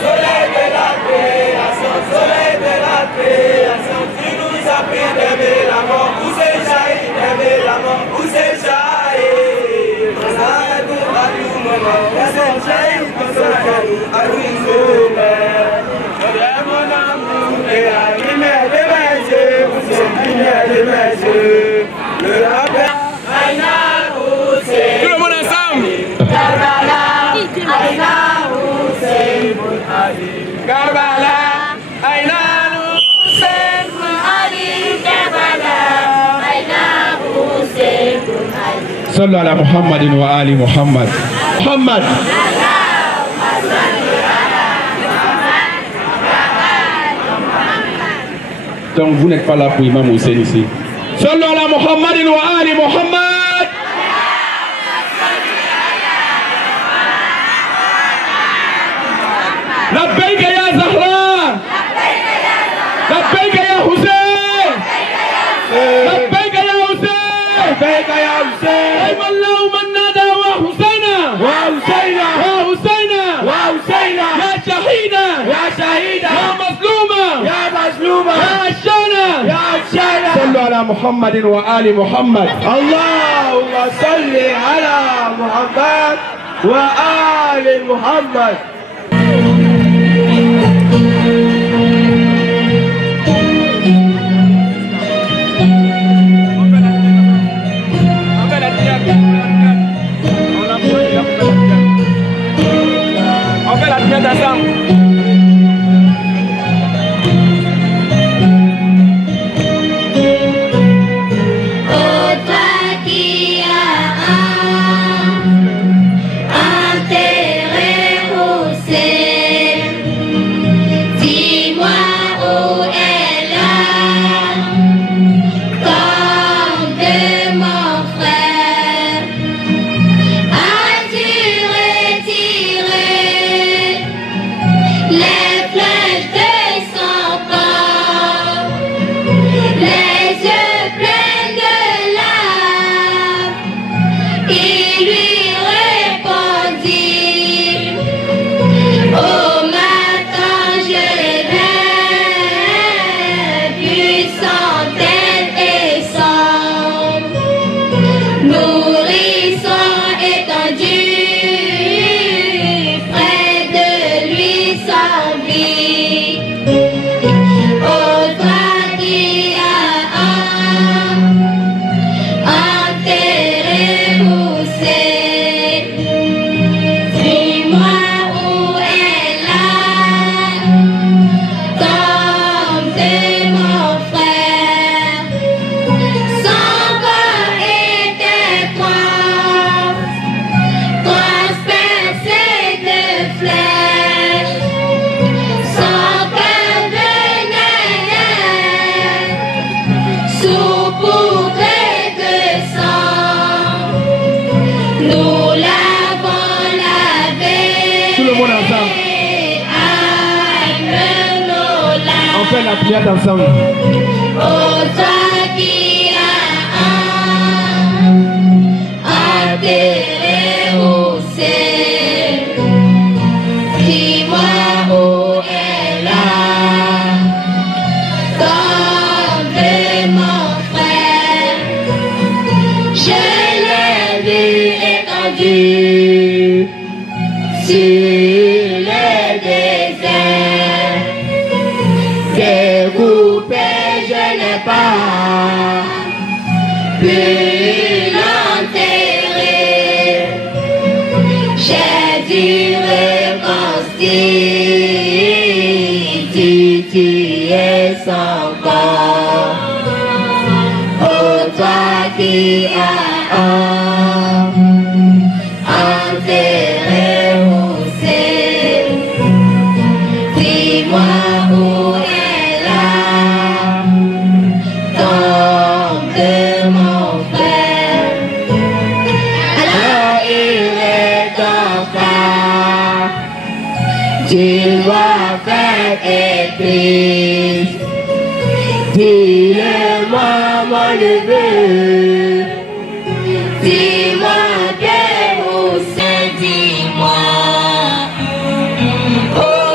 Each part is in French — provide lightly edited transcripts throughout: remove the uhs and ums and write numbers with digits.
soleil de la création, soleil de la création, tu nous as pris d'aimer la mort, où c'est jailli d'aimer la mort, où c'est jailli. Tout le monde ensemble. Karbala, Aïna Hussein Bun Ali. Karbala, Aïna Hussein Bun Ali. Karbala, Aïna Hussein Bun Ali. Sallu ala Muhammadin wa ali Muhammad. Muhammad. Donc vous n'êtes pas là pour Imam Hussein ici. Sallu ala Muhammadin wa ali Muhammad. Labbaik ya Zahra. Labbaik ya Hussein. Labbaik ya Hussein. Labbaik ya Hussein. Ayman lahu man nada wa Husaina. Wa Husaina. Wa Husaina. Wa Husaina. Ya shahida. Ya shahida. Ya mazluma. Ya mazluma. Ya ashana. Ya ashana. Sallu ala Muhammadin wa ali Muhammad. Allahumma salli ala Muhammad wa ali Muhammad. On fait la pièce ensemble. La prière ensemble. Oh, toi qui as enterré Hussein, dis-moi où est là, comme de mon frère, je l'ai vu étendu sur le désert. Découpé, je n'ai pas pu l'enterrer. J'ai dû reconstituer son corps. Oh, toi qui as enterré Hussein, dis-moi où est là, tombe de mon frère. Alors il est enfin, tu dois faire église. Dis-le-moi, mon neveu, dis-moi que Hussein, dis-moi. Oh,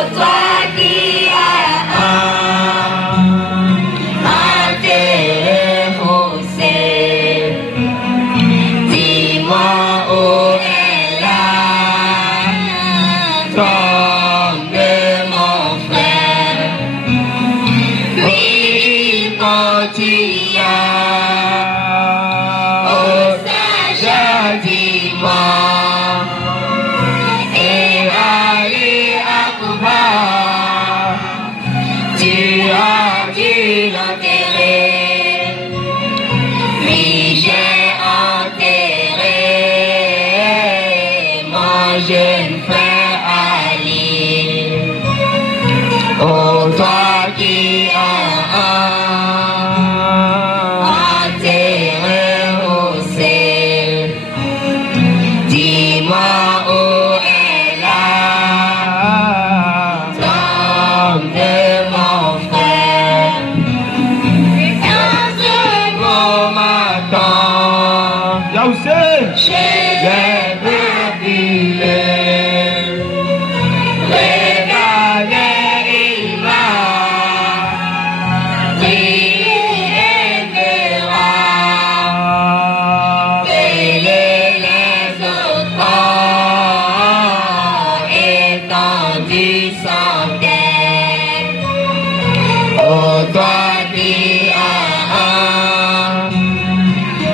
toi qui as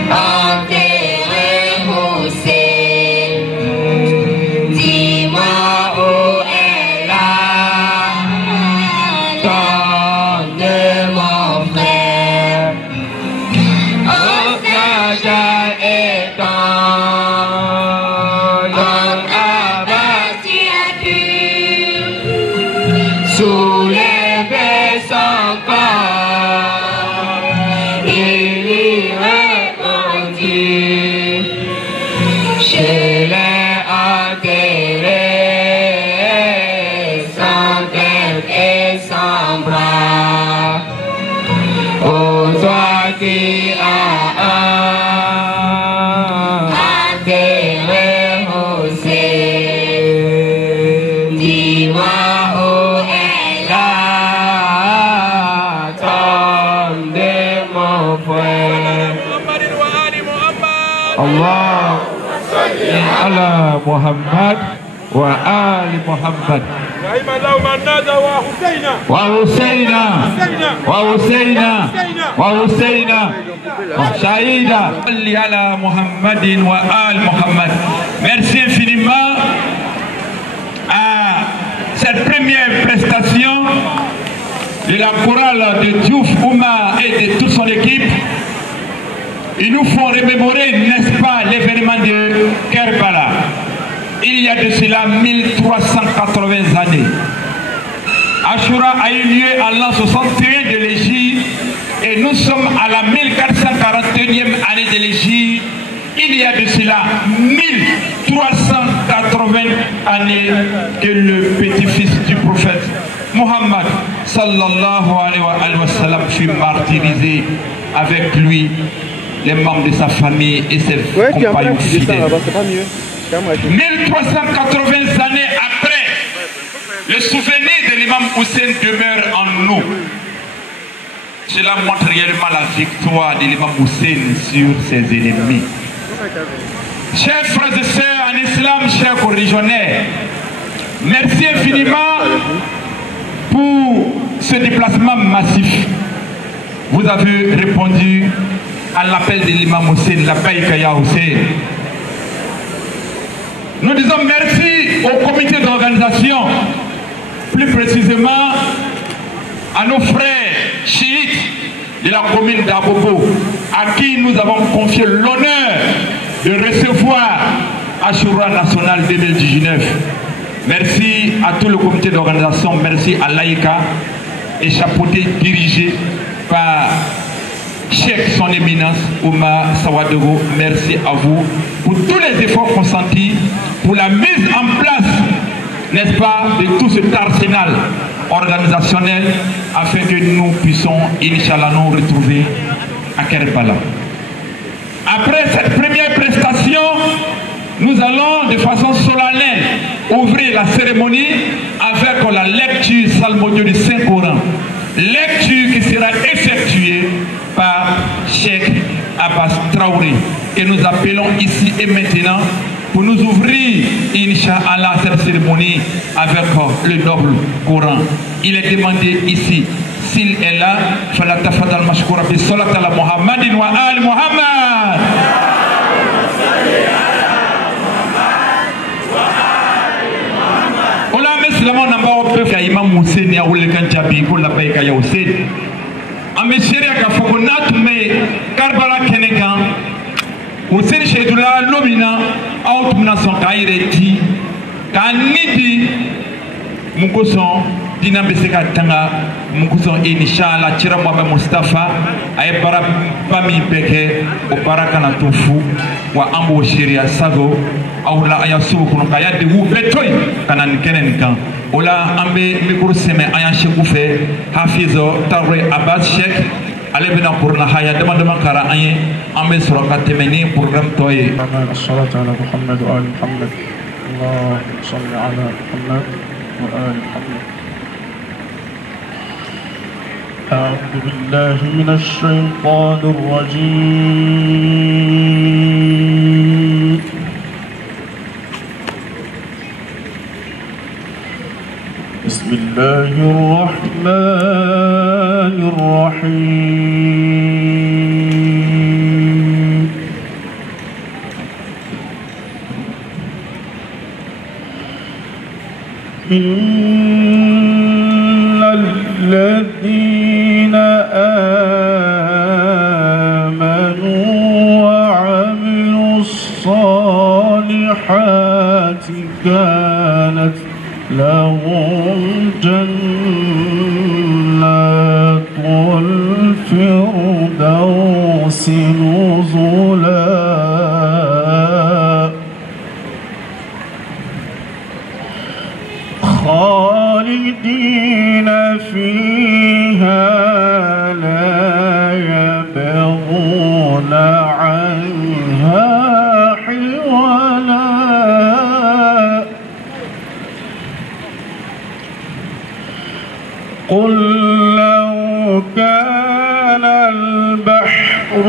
enterré Hussein, dis-moi où est la tombe de mon frère. Osaja étant donc abattu à cul, soulever son corps, il y répondit, je l'ai enterré sans tête et sans bras. Oh, toi qui as enterré Hussein, dis-moi où est la tombe de mon frère. Allah ala Muhammad wa ali Muhammad wa Husseina Shahida ala Muhammadin wa ali Muhammad. Merci infiniment à cette première prestation de la chorale de Diouf Ouma et de toute son équipe. Ils nous font remémorer, n'est-ce pas, l'événement de Kerbala. Il y a de cela 1380 années. Ashura a eu lieu en l'an 61 de l'Égypte et nous sommes à la 1441e année de l'Égypte. Il y a de cela 1380 années que le petit-fils du prophète Muhammad sallallahu alayhi wa sallam fut martyrisé, avec lui les membres de sa famille et ses compagnons fidèles. 1380 années après, le souvenir de l'imam Hussein demeure en nous. Cela montre réellement la victoire de l'imam Hussein sur ses ennemis. Chers frères et sœurs en islam, chers corrigionnaires, merci infiniment pour ce déplacement massif. Vous avez répondu à l'appel de l'imam Hussein, la Baïkaya Hussein. Nous disons merci au comité d'organisation, plus précisément à nos frères chiites de la commune d'Abobo, à qui nous avons confié l'honneur de recevoir Ashura National 2019. Merci à tout le comité d'organisation, merci à l'AICA et chapeauté dirigé par Cheikh son éminence Oumar Sawadogo. Merci à vous pour tous les efforts consentis pour la mise en place, n'est-ce pas, de tout cet arsenal organisationnel afin que nous puissions, Inch'Allah, nous retrouver à Kerbala. Après cette première prestation, nous allons de façon solennelle ouvrir la cérémonie avec la lecture salmodieux du Saint-Coran. Lecture qui sera effectuée par Cheikh Abbas Traoré, que nous appelons ici et maintenant pour nous ouvrir, Inch'Allah, cette cérémonie avec le noble Coran. Il est demandé ici, s'il est là, fala tafadal mashkoura bi salat ala Muhammadin wa ali Muhammad. Ola meslamo namba ope ka Imam Hussein ya wule kan jabi ko la bayka ya Hussein. Ame sheria ka foko natume Karbala kenekan Hussein Shehidullah lomina autumna son kaireti kanidi mukoson dina beseka tanga mukoson inshallah tira Mohamed Mustafa ay bara bami beke o baraka na tofu wa ambo sheria sago awla aya subu kono kaya de wu betoy kanan kenen kan ola ambe mikro seme aya sheku fe Hafizo Traoré Abbas Cheikh ale bina pour na haya demande kara anye ambe soroka temeni programme toy الصلاة على محمد وآل محمد اللهم صل على محمد وآل محمد أعوذ بالله من الشيطان الرجيم بسم بسم الله الرحمن الرحيم إن الذين آمنوا وعملوا الصالحات كانت لهم جنات الفردوس نزلا خالدين فيها لا يبغون عنها حولا قل لو كان البحر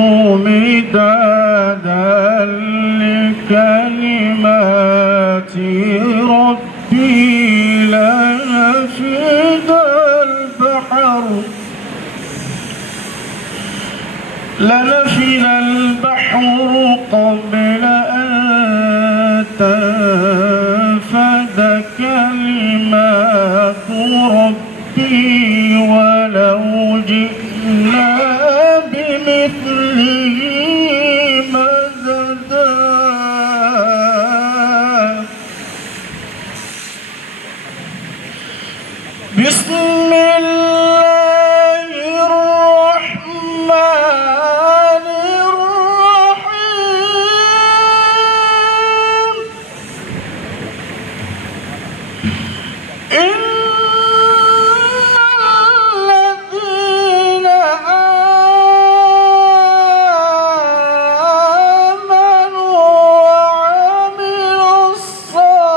مدادا لكلمات ربي لنفد البحر قبل أن تنفد كلمات ربي ولو جئنا بمثله مزدا بسم الله الرحمن الرحيم إن الذين آمنوا وعملوا الصالحات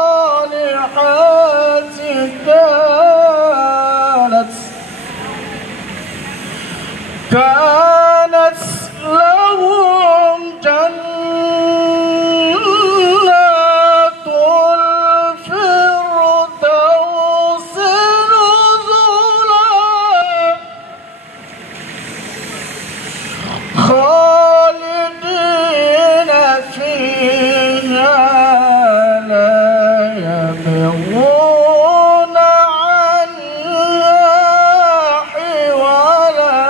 كانت لهم جنات الفردوس نزلا خالدين فيها لا يبغون عنها حولا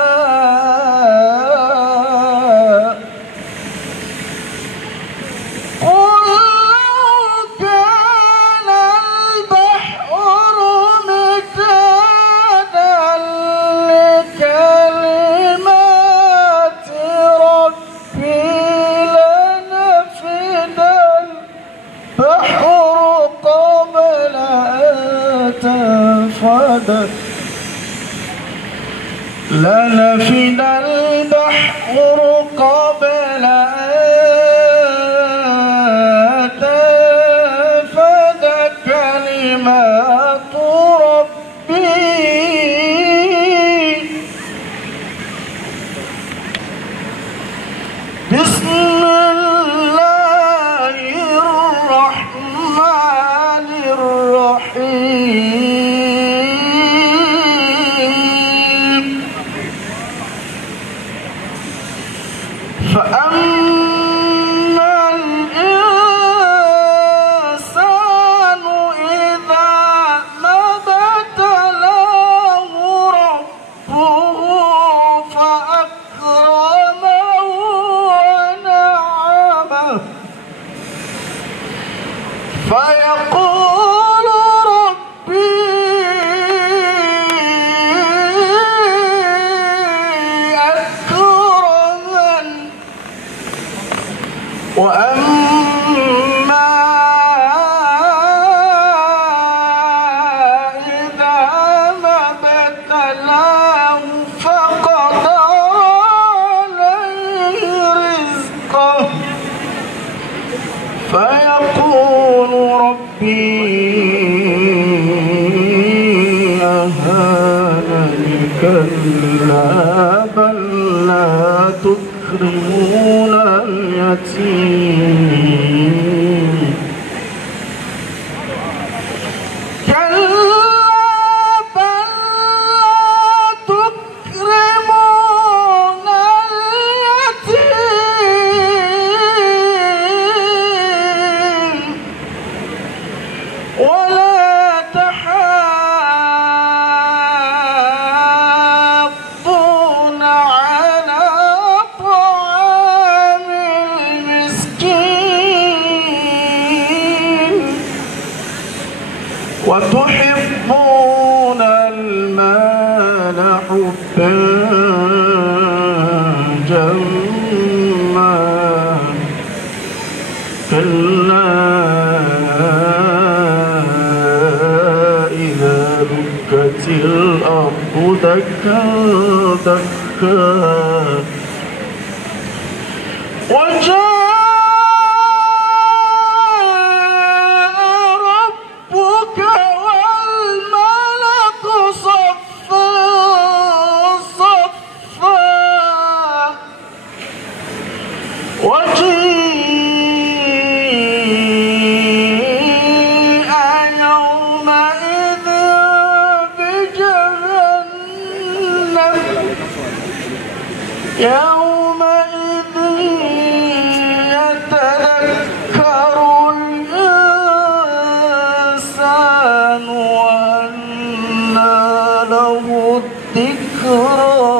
لنفد البحر قبل أن تنفد كلمات ربي بسم الله الرحمن الرحيم فأما الإنسان إذا ما ابتلاه ربه فأكرمه ونعمه فيقول ربي أكرمن وأما إذا ما ابتلاه فقدر عليه رزقه فيقول ربي أهانني كلا بل لا تكرمون اليتيم كلا ودكت الأرض دكا دكا وجاء ربك والملك صفا صفا وجيء يومئذ بجهنم يومئذ يتذكر الإنسان وأنى له الذكرى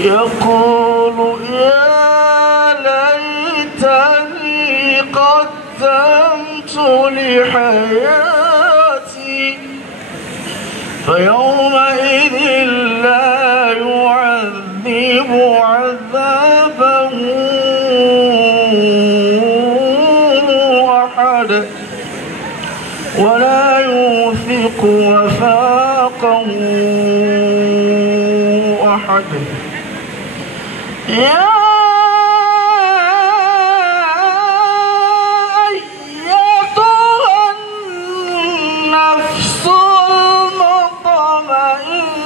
يقول يا ليتني قدمت لحياتي فيومئذ لا يعذب عذابه أحد ولا يوثق وثاقه أحد يا أيتها النفس المطمئنة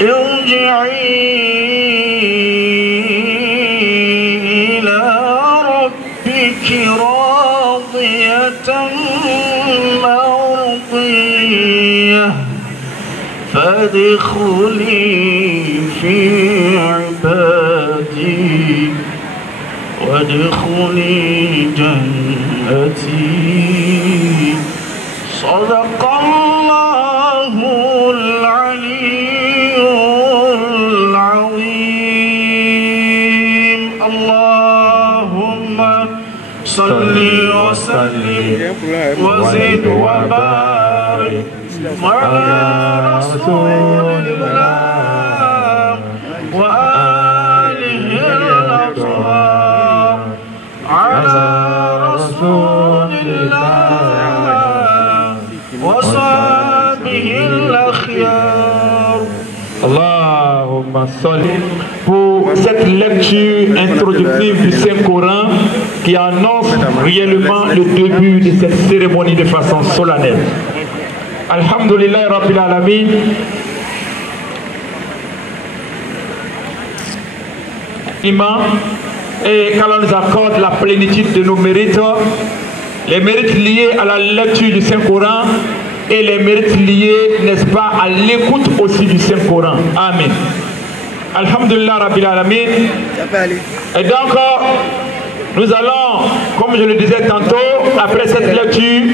ارجعي إلى ربك راضية مرضية فادخلي في عبادي وادخلي جنتي صدق الله العلي العظيم اللهم صل وسلم وزد وبارك على رسول الله وآله الأطهار على رسول الله وصحبه الأخيار. Allahumma salli pour cette lecture introductive du Saint-Coran qui annonce réellement le début de cette cérémonie de façon solennelle. Alhamdulillah Rabbil Alamin. Et qu'Allah nous accorde la plénitude de nos mérites, les mérites liés à la lecture du Saint-Coran et les mérites liés, n'est-ce pas, à l'écoute aussi du Saint-Coran. Amen. Alhamdulillah Rabbil Alamin. Et donc, nous allons, comme je le disais tantôt, après cette lecture,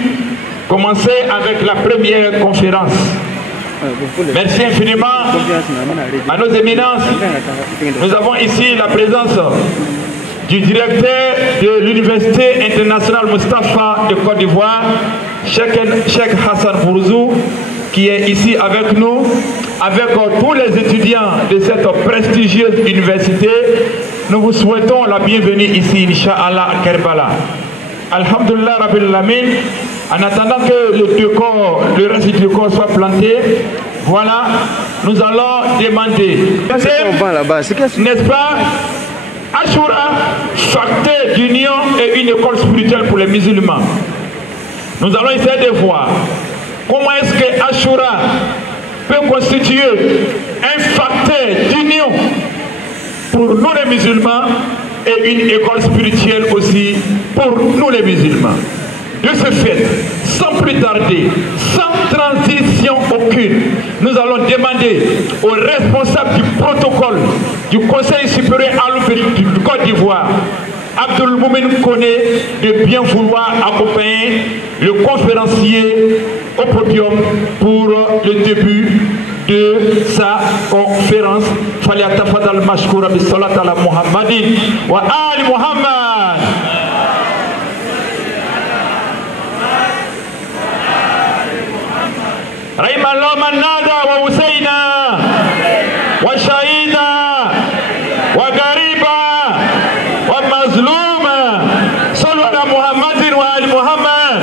commencer avec la première conférence. Merci infiniment à nos éminences. Nous avons ici la présence du directeur de l'Université internationale Mustapha de Côte d'Ivoire, Cheikh Hassan Bourouzou, qui est ici avec nous, avec tous les étudiants de cette prestigieuse université. Nous vous souhaitons la bienvenue ici, Inch'Allah, à Kerbala. Alhamdulillah Rabbil Alamin. En attendant que le reste du décor soit planté, voilà, nous allons demander, n'est-ce pas, Ashura, facteur d'union et une école spirituelle pour les musulmans. Nous allons essayer de voir comment est-ce que Ashura peut constituer un facteur d'union pour nous les musulmans et une école spirituelle aussi pour nous les musulmans. De ce fait, sans plus tarder, sans transition aucune, nous allons demander aux responsables du protocole du Conseil supérieur à l'Université de Côte d'Ivoire, Abdul Moumen Koné, de bien vouloir accompagner le conférencier au podium pour le début de sa conférence. Falyatafadal mashkoura bi salat ala Muhammadin wa ali Muhammad. رحم الله من نادى وحسينا وشهيدا وغريبا ومظلوما صلوا على محمد Muhammadin wa ali Muhammad.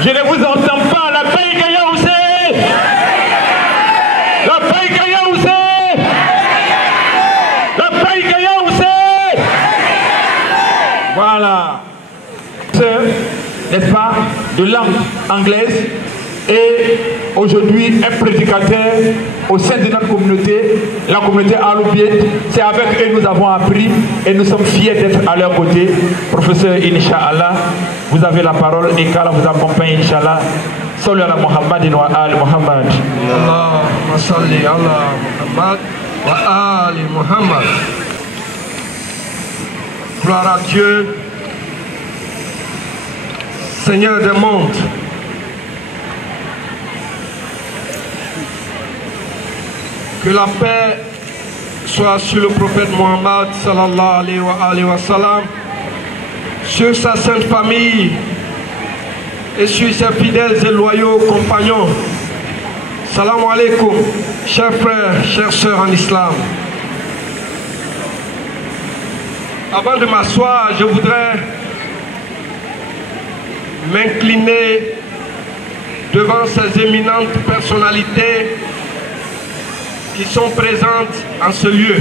Je ne vous entends pas. La paix ya Hussein. La paix ya Hussein. La paix ya Hussein. Voilà. N'est-ce pas, de langue anglaise et aujourd'hui un prédicateur au sein de notre communauté, la communauté Aloubiette. C'est avec eux que nous avons appris et nous sommes fiers d'être à leur côté. Professeur, Inch'Allah, vous avez la parole et qu'Allah vous accompagne, Inch'Allah. Salut à la Muhammad wa al Muhammad. Allahumma salli ala Muhammad wa ali Muhammad. Gloire à Dieu, Seigneur des mondes. Que la paix soit sur le prophète Mohammed sallallahu alayhi wa sallam, sur sa sainte famille et sur ses fidèles et loyaux compagnons. Salam alaikum, chers frères, chères sœurs en islam. Avant de m'asseoir, je voudrais m'incliner devant ces éminentes personnalités qui sont présentes en ce lieu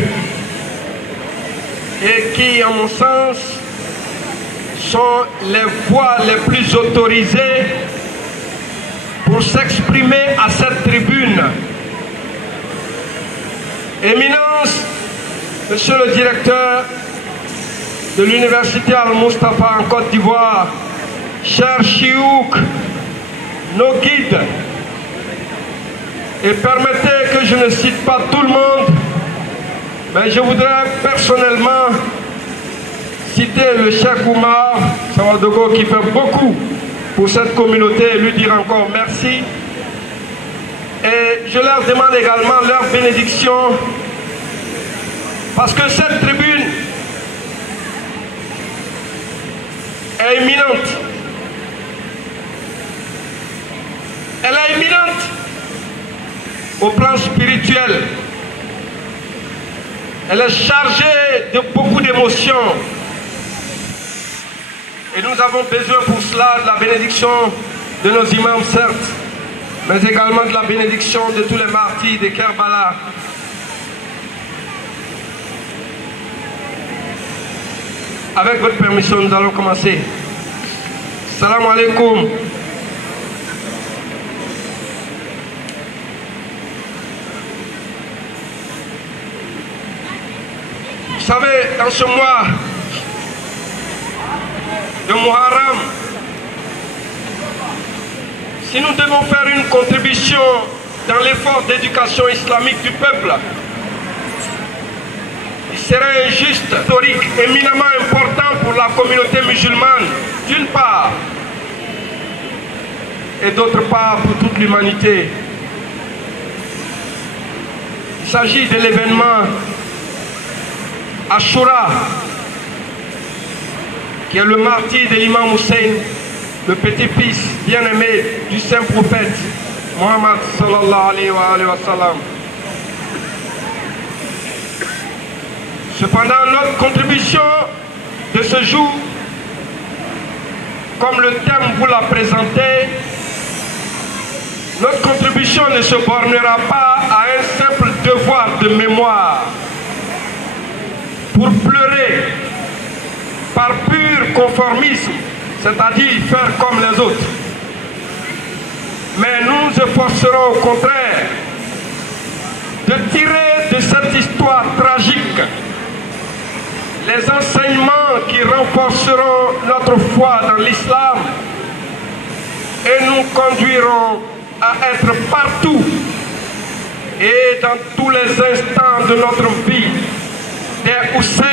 et qui, en mon sens, sont les voix les plus autorisées pour s'exprimer à cette tribune. Éminence, Monsieur le directeur de l'Université Al-Mustafa en Côte d'Ivoire, chers Chiouk, nos guides, et permettez que je ne cite pas tout le monde, mais je voudrais personnellement citer le Cheikh Oumar Sawadogo qui fait beaucoup pour cette communauté et lui dire encore merci. Et je leur demande également leur bénédiction parce que cette tribune est éminente. Elle est éminente au plan spirituel. Elle est chargée de beaucoup d'émotions. Et nous avons besoin pour cela de la bénédiction de nos imams, certes, mais également de la bénédiction de tous les martyrs de Kerbala. Avec votre permission, nous allons commencer. Salam alaikum. Vous savez, dans ce mois de Muharram, si nous devons faire une contribution dans l'effort d'éducation islamique du peuple, il serait injuste, historique, éminemment important pour la communauté musulmane, d'une part, et d'autre part pour toute l'humanité. Il s'agit de l'événement Ashura, qui est le martyr de l'imam Hussein, le petit-fils bien-aimé du saint prophète Muhammad sallallahu alayhi wa sallam. Cependant, notre contribution de ce jour, comme le thème vous l'a présenté, notre contribution ne se bornera pas à un simple devoir de mémoire pour pleurer par pur conformisme, c'est-à-dire faire comme les autres. Mais nous nous efforcerons au contraire de tirer de cette histoire tragique les enseignements qui renforceront notre foi dans l'islam et nous conduiront à être partout et dans tous les instants de notre vie des Hussein,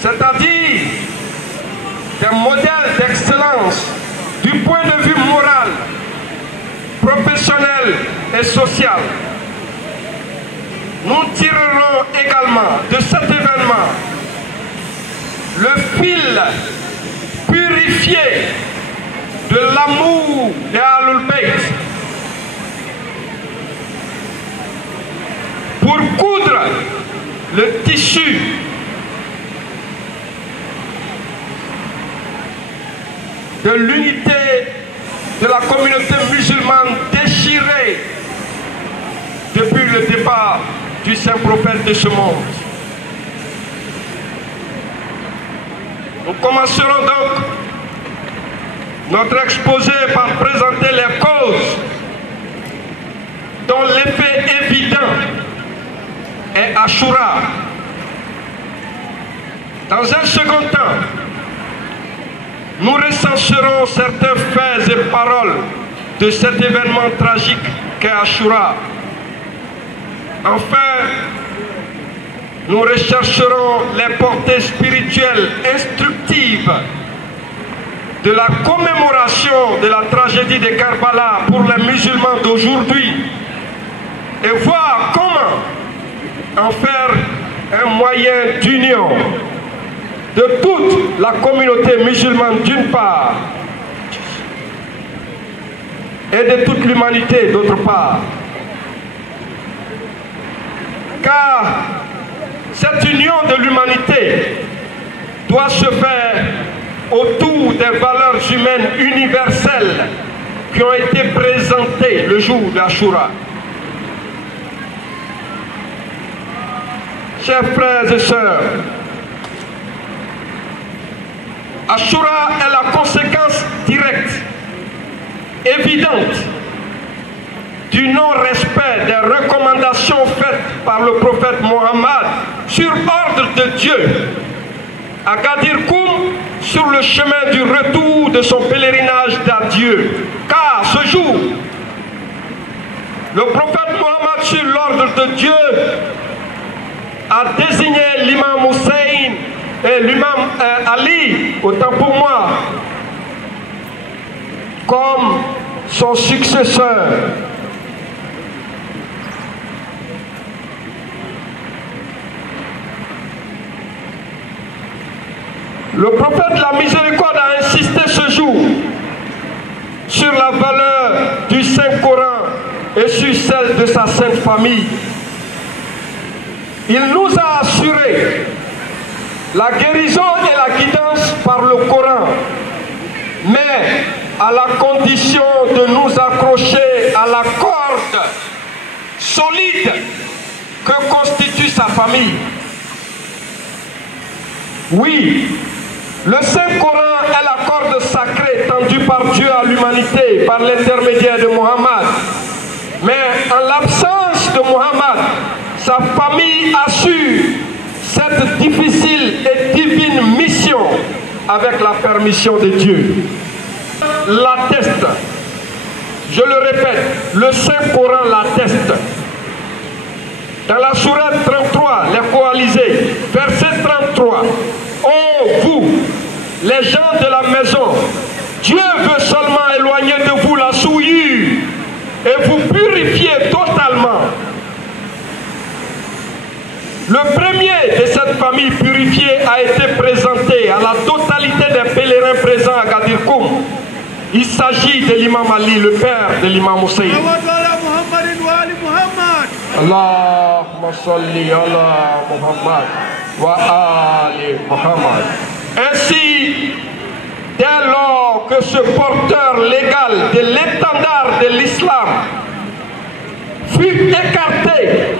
c'est-à-dire des modèles d'excellence du point de vue moral, professionnel et social. Nous tirerons également de cet événement le fil purifié de l'amour de Ahlul Bayt pour coudre le tissu de l'unité de la communauté musulmane déchirée depuis le départ du saint prophète de ce monde. Nous commencerons donc notre exposé par présenter les causes dont l'effet évident est Ashura. Dans un second temps, nous recenserons certains faits et paroles de cet événement tragique qu'est Ashura. Enfin, nous rechercherons les portées spirituelles instructives de la commémoration de la tragédie de Karbala pour les musulmans d'aujourd'hui et voir comment en faire un moyen d'union de toute la communauté musulmane d'une part et de toute l'humanité d'autre part. Car cette union de l'humanité doit se faire autour des valeurs humaines universelles qui ont été présentées le jour d'Ashura. Chers frères et sœurs, Ashura est la conséquence directe, évidente, du non-respect des recommandations faites par le prophète Mohammed sur ordre de Dieu à Ghadir Koum sur le chemin du retour de son pèlerinage d'adieu. Car ce jour, le prophète Mohammed sur l'ordre de Dieu a désigné l'imam Hussein et l'imam Ali, autant pour moi, comme son successeur. Le prophète de la miséricorde a insisté ce jour sur la valeur du Saint-Coran et sur celle de sa sainte famille. Il nous a assuré la guérison et la guidance par le Coran, mais à la condition de nous accrocher à la corde solide que constitue sa famille. Oui, le Saint-Coran est la corde sacrée tendue par Dieu à l'humanité par l'intermédiaire de Mohammed. Mais en l'absence de Mohammed, sa famille assure cette difficile et divine mission avec la permission de Dieu. L'atteste, je le répète, le Saint-Coran l'atteste. Dans la sourate 33, les coalisés, verset 33, « Oh vous, les gens de la maison, Dieu veut seulement éloigner de vous la souillure et vous purifier totalement. » Le premier de cette famille purifiée a été présenté à la totalité des pèlerins présents à Ghadir Koum. Il s'agit de l'imam Ali, le père de l'imam Hussein. Allahumma salli ala Muhammad wa ali Muhammad. Ainsi, dès lors que ce porteur légal de l'étendard de l'islam fut écarté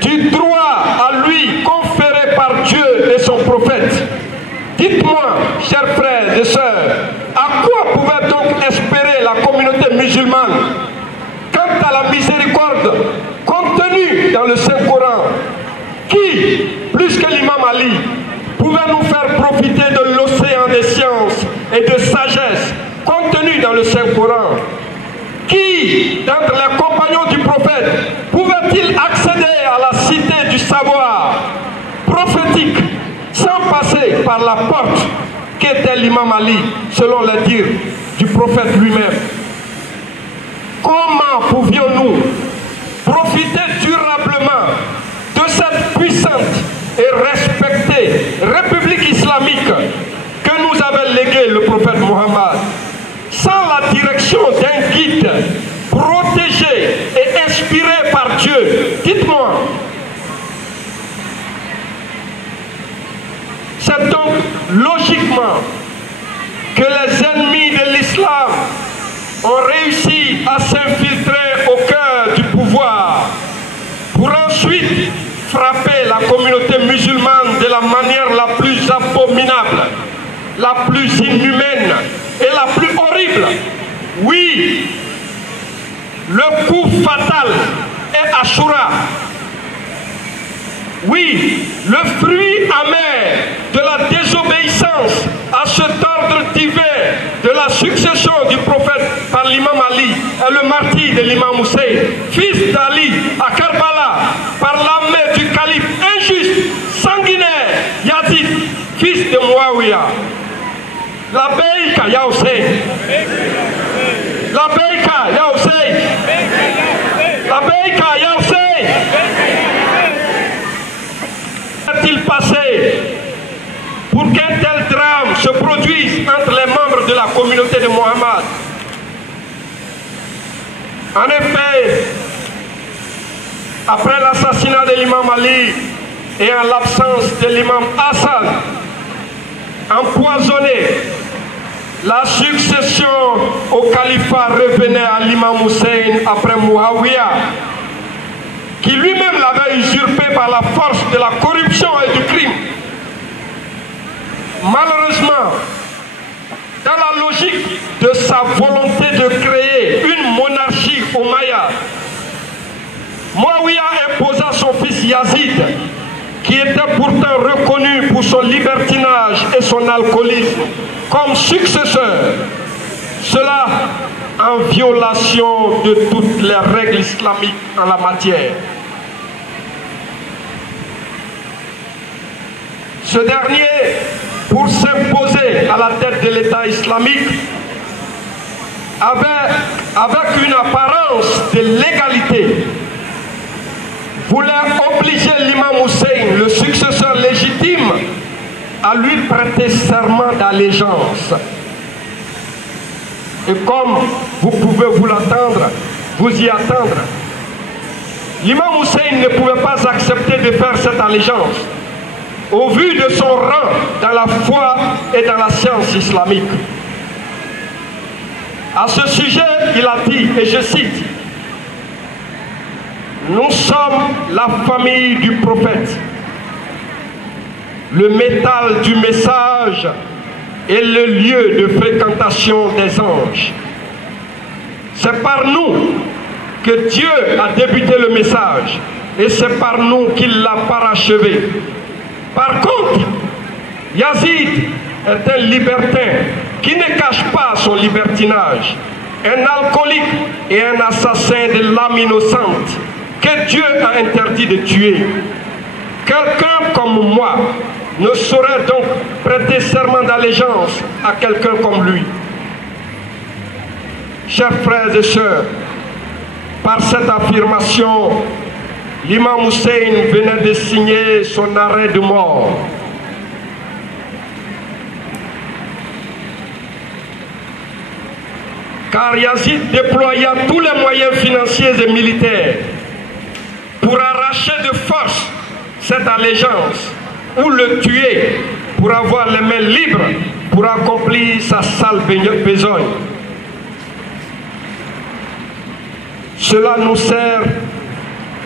du droit à lui conféré par Dieu et son prophète, dites-moi, chers frères et sœurs, à quoi pouvait donc espérer la communauté musulmane quant à la miséricorde contenue dans le Saint-Coran, qui, plus que l'imam Ali, pouvait nous faire profiter de l'océan des sciences et de sagesse contenu dans le Saint-Coran? Qui, d'entre les compagnons du prophète, pouvait-il accéder à la cité du savoir prophétique sans passer par la porte qu'était l'imam Ali, selon les dires du prophète lui-même? Comment pouvions-nous profiter durablement de cette puissante et respectée République islamique que nous avait léguée le prophète Mohammed, sans la direction d'un guide protégé et inspiré par Dieu? Dites-moi. C'est donc logiquement que les les ennemis de l'islam ont réussi à s'infiltrer au cœur du pouvoir pour ensuite frapper la communauté musulmane de la manière la plus abominable, la plus inhumaine et la plus horrible. Oui, le coup fatal est Ashura. Oui, le fruit amer de la désobéissance à cet ordre divin de la succession du prophète par l'imam Ali est le martyre de l'imam Hussein, fils d'Ali à Karbala, par l'armée du calife injuste, sanguinaire, Yazid, fils de Muawiyah. La Beïka Ya Hussein. La Beïka Ya Hussein. La Beïka Ya Hussein. Qu'est-il passé pour qu'un tel drame se produise entre les membres de la communauté de Mohammed? En effet, après l'assassinat de l'imam Ali et en l'absence de l'imam Hassan, empoisonné, la succession au califat revenait à l'imam Hussein après Muawiyah, qui lui-même l'avait usurpé par la force de la corruption et du crime. Malheureusement, dans la logique de sa volonté de créer une monarchie omeyyade, Muawiyah imposa son fils Yazid, qui était pourtant reconnu pour son libertinage et son alcoolisme, comme successeur. Cela en violation de toutes les règles islamiques en la matière. Ce dernier, pour s'imposer à la tête de l'État islamique, avec une apparence de légalité, voulait obliger l'imam Hussein, le successeur légitime, à lui prêter serment d'allégeance. Et comme vous pouvez vous y attendre, l'imam Hussein ne pouvait pas accepter de faire cette allégeance au vu de son rang dans la foi et dans la science islamique. À ce sujet, il a dit, et je cite, « Nous sommes la famille du prophète, le métal du message et le lieu de fréquentation des anges. C'est par nous que Dieu a débuté le message et c'est par nous qu'il l'a parachevé. Par contre, Yazid est un libertin qui ne cache pas son libertinage, un alcoolique et un assassin de l'âme innocente que Dieu a interdit de tuer. Quelqu'un comme moi ne saurait donc prêter serment d'allégeance à quelqu'un comme lui. Chers frères et sœurs, par cette affirmation, l'imam Hussein venait de signer son arrêt de mort. Car Yazid déploya tous les moyens financiers et militaires pour arracher de force cette allégeance ou le tuer pour avoir les mains libres pour accomplir sa sale besogne. Cela nous sert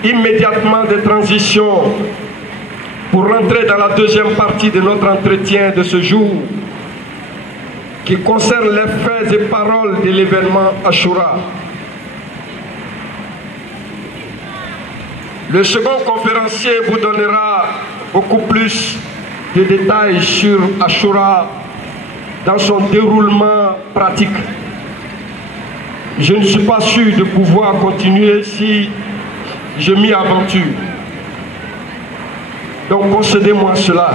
immédiatement de transition pour rentrer dans la deuxième partie de notre entretien de ce jour qui concerne les faits et paroles de l'événement Ashura. Le second conférencier vous donnera beaucoup plus de détails sur Ashura dans son déroulement pratique. Je ne suis pas sûr de pouvoir continuer si je m'y aventure. Donc concédez-moi cela.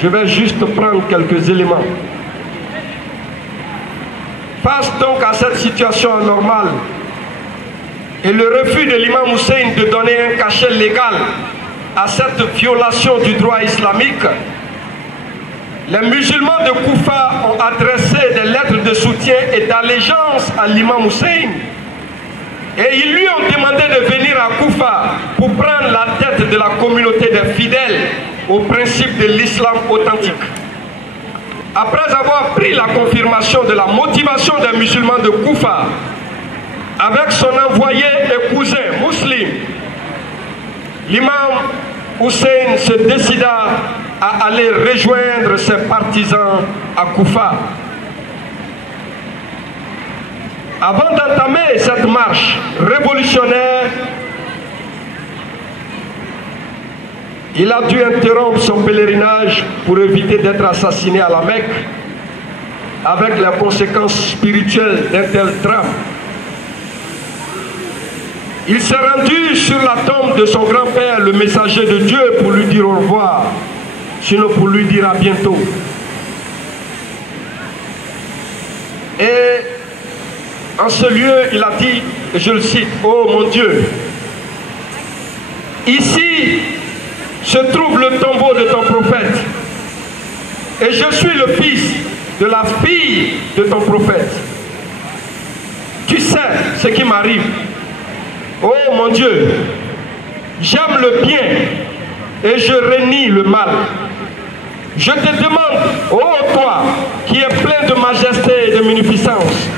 Je vais juste prendre quelques éléments. Face donc à cette situation anormale et le refus de l'imam Hussein de donner un cachet légal à cette violation du droit islamique, les musulmans de Koufa ont adressé des lettres de soutien et d'allégeance à l'imam Hussein et ils lui ont demandé de venir à Koufa pour prendre la tête de la communauté des fidèles au principe de l'islam authentique. après avoir pris la confirmation de la motivation des musulmans de Koufa, avec son envoyé et cousin musulman, l'imam Hussein se décida à aller rejoindre ses partisans à Koufa. Avant d'entamer cette marche révolutionnaire, il a dû interrompre son pèlerinage pour éviter d'être assassiné à la Mecque, avec les conséquences spirituelles d'un tel drame. Il s'est rendu sur la tombe de son grand-père, le messager de Dieu, pour lui dire au revoir, sinon pour lui dire à bientôt. Et en ce lieu, il a dit, et je le cite, « Oh mon Dieu, ici se trouve le tombeau de ton prophète, et je suis le fils de la fille de ton prophète. Tu sais ce qui m'arrive. Oh mon Dieu, j'aime le bien et je renie le mal. Je te demande, ô toi qui es plein de majesté et de munificence,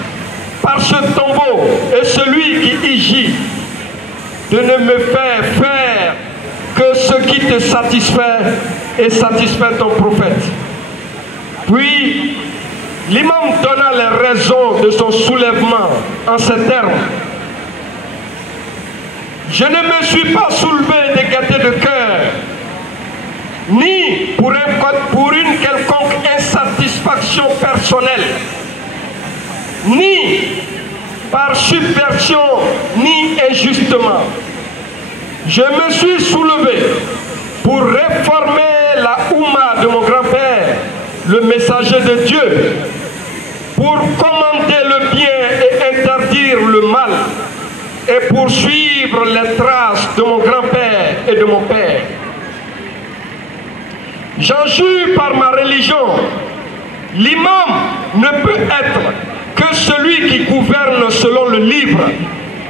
par ce tombeau et celui qui y gît, de ne me faire que ce qui te satisfait et satisfait ton prophète. » Puis l'imam donna les raisons de son soulèvement en ces termes. « Je ne me suis pas soulevé de gaieté de cœur, ni pour une quelconque insatisfaction personnelle, ni par subversion, ni injustement. Je me suis soulevé pour réformer la Oumma de mon grand-père, le messager de Dieu, pour commander le bien et interdire le mal, et pour suivre les traces de mon grand-père et de mon père. J'en jure par ma religion, l'imam ne peut être que celui qui gouverne selon le livre,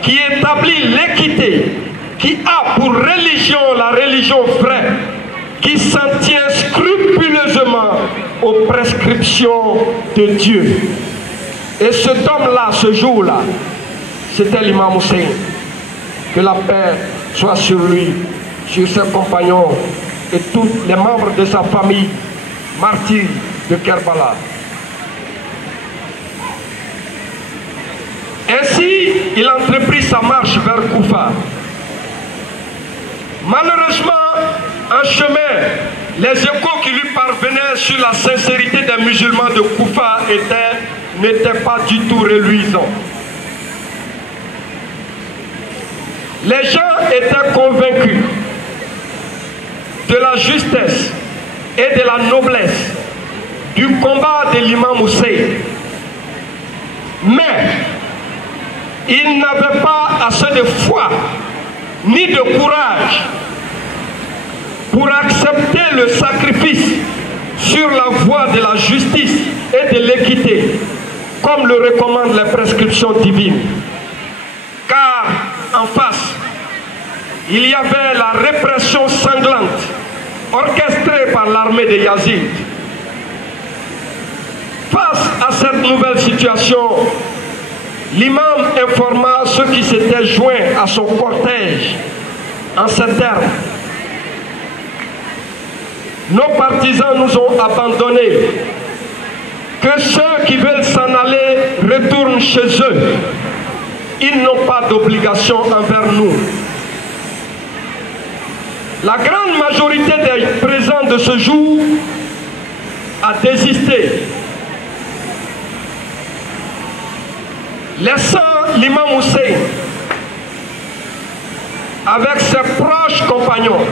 qui établit l'équité, qui a pour religion la religion vraie, qui s'en tient scrupuleusement aux prescriptions de Dieu. Et cet homme-là, ce jour-là, c'était l'imam Hussein. Que la paix soit sur lui, sur ses compagnons et tous les membres de sa famille, martyrs de Kerbala. Ainsi, il entreprit sa marche vers Koufa. Malheureusement, en chemin, les échos qui lui parvenaient sur la sincérité des musulmans de Koufa n'étaient pas du tout reluisants. Les gens étaient convaincus de la justesse et de la noblesse du combat de l'imam Hussein. Mais ils n'avaient pas assez de foi ni de courage pour accepter le sacrifice sur la voie de la justice et de l'équité, comme le recommandent les prescriptions divines. Car en face, il y avait la répression sanglante orchestrée par l'armée de Yazid. Face à cette nouvelle situation, l'imam informa ceux qui s'étaient joints à son cortège en ces termes. Nos partisans nous ont abandonnés. Que ceux qui veulent s'en aller retournent chez eux. Ils n'ont pas d'obligation envers nous. La grande majorité des présents de ce jour a désisté, laissant l'imam Hussein avec ses proches compagnons,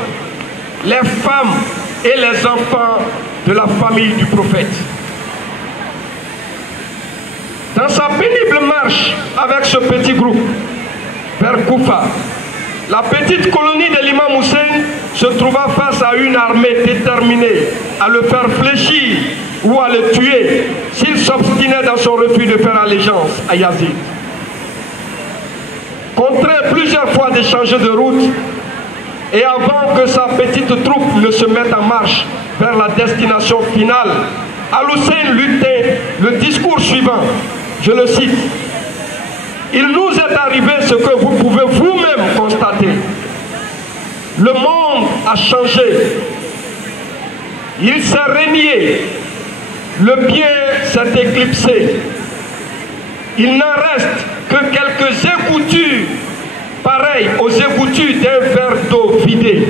les femmes et les enfants de la famille du prophète. Dans sa pénible marche avec ce petit groupe vers Koufa, la petite colonie de l'imam Hussein se trouva face à une armée déterminée à le faire fléchir ou à le tuer s'il s'obstinait dans son refus de faire allégeance à Yazid. Contraint plusieurs fois de changer de route, et avant que sa petite troupe ne se mette en marche vers la destination finale, Al-Hussein lui tint le discours suivant, je le cite. Il nous est arrivé ce que vous pouvez vous-même constater. Le monde a changé. Il s'est régné. Le bien s'est éclipsé. Il n'en reste que quelques égoutures, pareilles aux égoutures d'un verre d'eau vidé.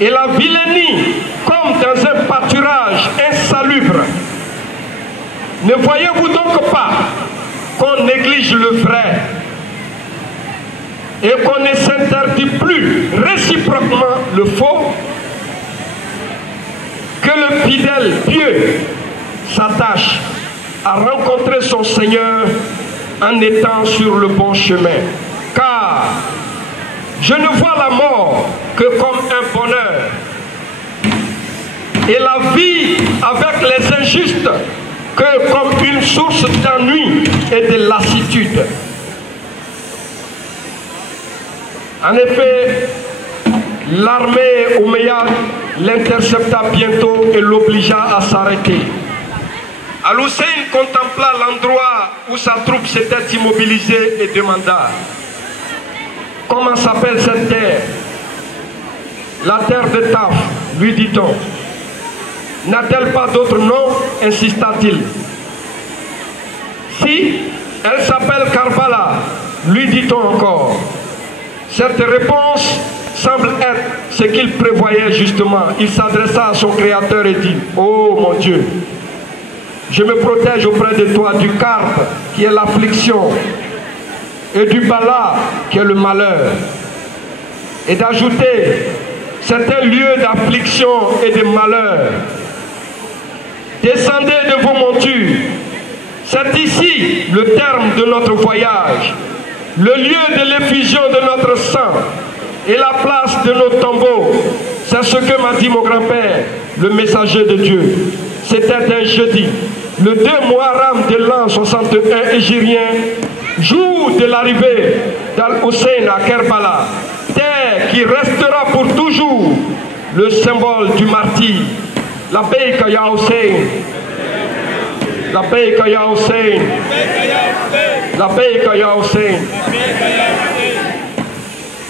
Et la vilainie, comme dans un pâturage insalubre. Ne voyez-vous donc pas qu'on néglige le vrai et qu'on ne s'interdit plus réciproquement le faux, que le fidèle pieux s'attache à rencontrer son Seigneur en étant sur le bon chemin. Car je ne vois la mort que comme un bonheur et la vie avec les injustes que comme une source d'ennui et de lassitude. En effet, l'armée omeyyade l'intercepta bientôt et l'obligea à s'arrêter. Al-Hussein contempla l'endroit où sa troupe s'était immobilisée et demanda: comment s'appelle cette terre? La terre de Taf, lui dit-on. N'a-t-elle pas d'autre nom? Insista-t-il. Si, elle s'appelle Karbala, lui dit-on encore. Cette réponse semble être ce qu'il prévoyait justement. Il s'adressa à son Créateur et dit: oh mon Dieu, je me protège auprès de toi du Karb qui est l'affliction et du Bala qui est le malheur. Et d'ajouter: c'est un lieu d'affliction et de malheur. Descendez de vos montures. C'est ici le terme de notre voyage, le lieu de l'effusion de notre sang et la place de nos tombeaux. C'est ce que m'a dit mon grand-père, le messager de Dieu. C'était un jeudi, le 2 Muharram de l'an 61 hégirien, jour de l'arrivée d'Al-Hussein à Kerbala, terre qui restera pour toujours le symbole du martyr. La Beika Ya Hussein, la Beika Ya Hussein, la Beika Ya Hussein.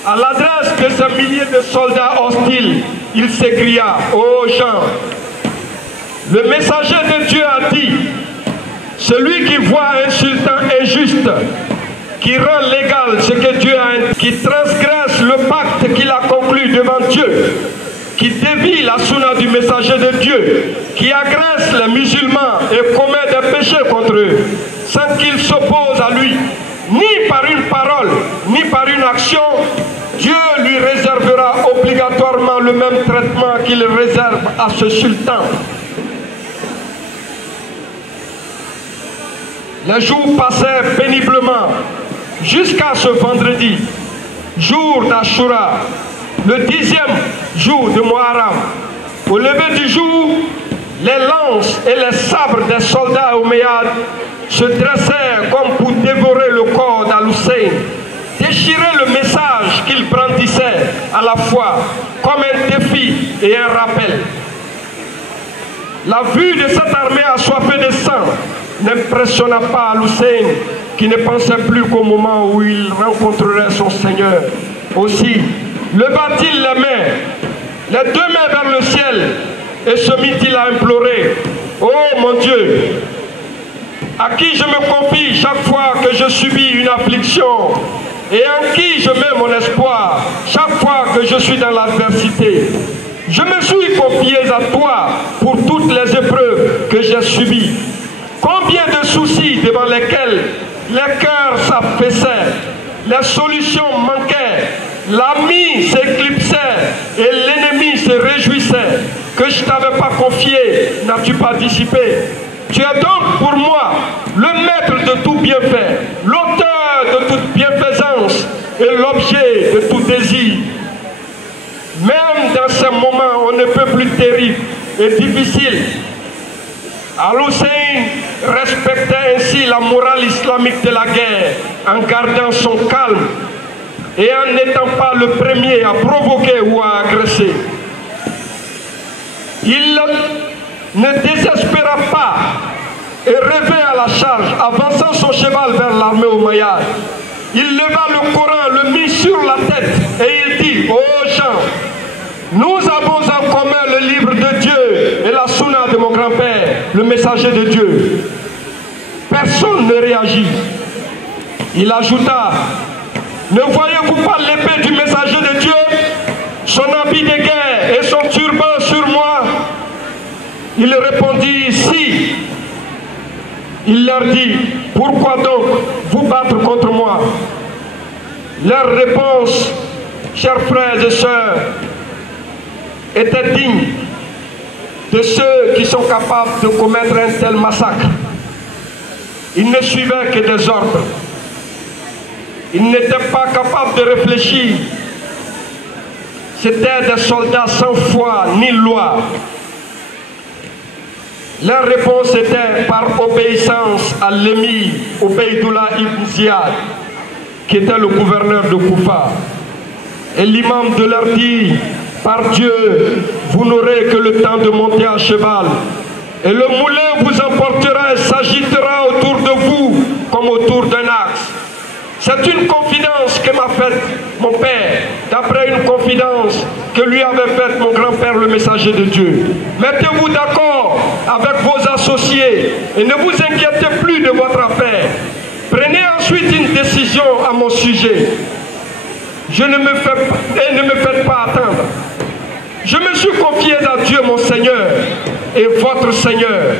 À l'adresse de ces milliers de soldats hostiles, il s'écria: ô gens, le messager de Dieu a dit, celui qui voit un sultan injuste, qui rend légal ce que Dieu a, qui transgresse le pacte qu'il a conclu devant Dieu, qui dévie la sunna du messager de Dieu, qui agresse les musulmans et commet des péchés contre eux, sans qu'il s'oppose à lui, ni par une parole, ni par une action, Dieu lui réservera obligatoirement le même traitement qu'il réserve à ce sultan. Les jours passèrent péniblement jusqu'à ce vendredi, jour d'Ashura, le 10e jour de Muharram. Au lever du jour, les lances et les sabres des soldats omeyyades se dressèrent comme pour dévorer le corps d'Al-Hussein, déchirer le message qu'il brandissait à la fois comme un défi et un rappel. La vue de cette armée assoiffée de sang n'impressionna pas Al-Hussein, qui ne pensait plus qu'au moment où il rencontrerait son Seigneur. Aussi, leva-t-il les mains, les deux mains vers le ciel, et se mit-il à implorer: oh mon Dieu, à qui je me confie chaque fois que je subis une affliction, et en qui je mets mon espoir chaque fois que je suis dans l'adversité. Je me suis confié à toi pour toutes les épreuves que j'ai subies. Combien de soucis devant lesquels les cœurs s'affaissaient, les solutions manquaient, l'ami s'éclipsait et l'ennemi se réjouissait. Que je ne t'avais pas confié, n'as-tu pas dissipé? Tu es donc pour moi le maître de tout bienfait, l'auteur de toute bienfaisance et l'objet de tout désir. Même dans ces moments on ne peut plus terribles et difficiles, Al-Hussein respectait ainsi la morale islamique de la guerre en gardant son calme et en n'étant pas le premier à provoquer ou à agresser. Il ne désespéra pas et revint à la charge, avançant son cheval vers l'armée au maillage. Il leva le Coran, le mit sur la tête et il dit aux gens, nous avons en commun le livre de Dieu et la sunna de mon grand-père, le messager de Dieu. Personne ne réagit. Il ajouta, ne voyez-vous pas l'épée du messager de Dieu, son habit de guerre et son turban sur moi? Il répondit, si. Il leur dit, pourquoi donc vous battre contre moi? Leur réponse, chers frères et sœurs, était digne de ceux qui sont capables de commettre un tel massacre. Ils ne suivaient que des ordres. Ils n'étaient pas capables de réfléchir. C'étaient des soldats sans foi ni loi. Leur réponse était par obéissance à l'émir Obeidullah ibn Ziyad, qui était le gouverneur de Koufa. Et l'imam de leur dit, par Dieu, vous n'aurez que le temps de monter à cheval. Et le moulin vous emportera et s'agitera autour de vous comme autour d'un axe. C'est une confidence que m'a faite mon père, d'après une confidence que lui avait faite mon grand-père, le messager de Dieu. Mettez-vous d'accord avec vos associés et ne vous inquiétez plus de votre affaire. Prenez ensuite une décision à mon sujet. Ne me faites pas attendre. Je me suis confié à Dieu, mon Seigneur, et votre Seigneur.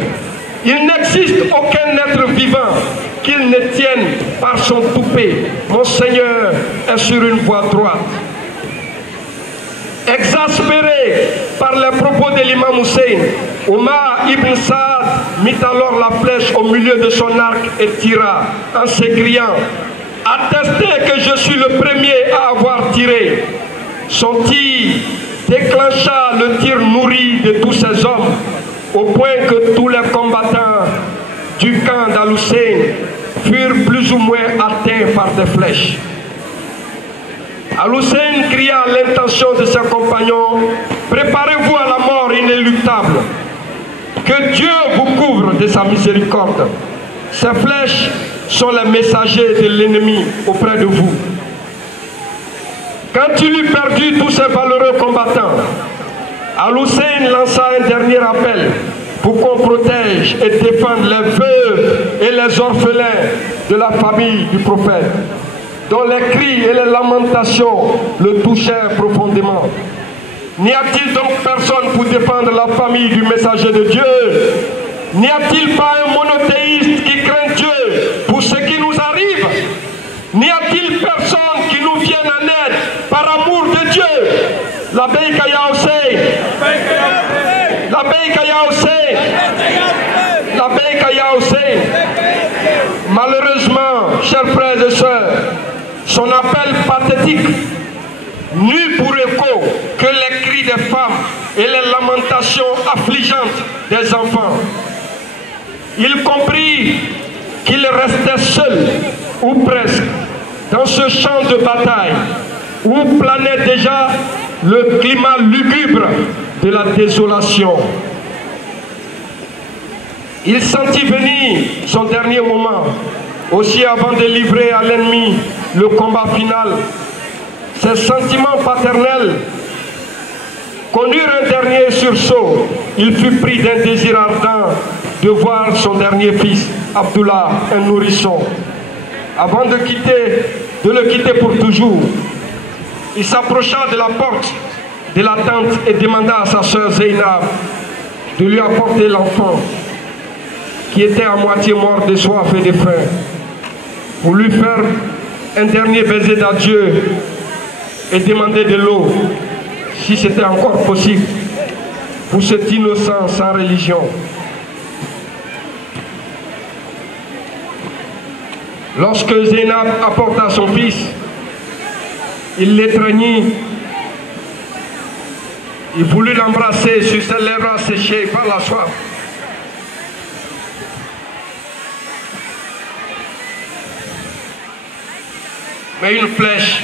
Il n'existe aucun être vivant qu'il ne tienne par son toupet. Mon Seigneur est sur une voie droite. Exaspéré par les propos de l'imam Hussein, Omar ibn Saad mit alors la flèche au milieu de son arc et tira en s'écriant, attestez que je suis le premier à avoir tiré. Son tir déclencha le tir nourri de tous ces hommes, au point que tous les combattants du camp d'Al-Hussein furent plus ou moins atteints par des flèches. Al-Hussein cria à l'intention de ses compagnons, préparez-vous à la mort inéluctable. Que Dieu vous couvre de sa miséricorde. Ces flèches sont les messagers de l'ennemi auprès de vous. Quand il eut perdu tous ses valeureux combattants, Al-Hussein lança un dernier appel pour qu'on protège et défende les veuves et les orphelins de la famille du prophète, dont les cris et les lamentations le touchèrent profondément. N'y a-t-il donc personne pour défendre la famille du messager de Dieu? N'y a-t-il pas un monothéiste qui craint Dieu pour ce qui nous arrive? N'y a-t-il personne qui nous vienne en aide par amour de Dieu? La Beïka Ya Hussein, la Beïka Ya Hussein, la Beïka Ya Hussein. Malheureusement, chers frères et sœurs, son appel pathétique n'eut pour écho que les cris des femmes et les lamentations affligeantes des enfants. Il comprit qu'il restait seul, ou presque, dans ce champ de bataille où planait déjà le climat lugubre de la désolation. Il sentit venir son dernier moment, aussi avant de livrer à l'ennemi le combat final. Ses sentiments paternels connurent un dernier sursaut. Il fut pris d'un désir ardent de voir son dernier fils, Abdullah, un nourrisson. Avant de le quitter pour toujours, il s'approcha de la porte de la tente et demanda à sa sœur Zainab de lui apporter l'enfant qui était à moitié mort de soif et de faim, pour lui faire un dernier baiser d'adieu et demander de l'eau, si c'était encore possible, pour cet innocent sans religion. Lorsque Zainab apporta son fils, il l'étreignit, il voulut l'embrasser sur ses lèvres asséchées par la soif. Mais une flèche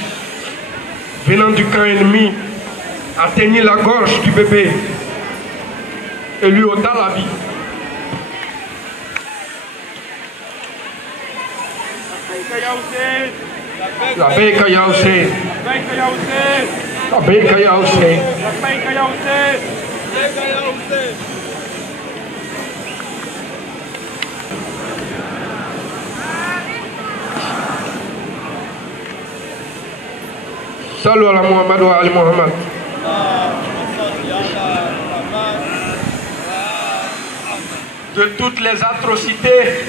venant du camp ennemi atteignit la gorge du bébé. et lui ôta la vie. La Beika Yaousé. La Beika Yaousé. Salut à Muhammad wa Ali Muhammad. De toutes les atrocités,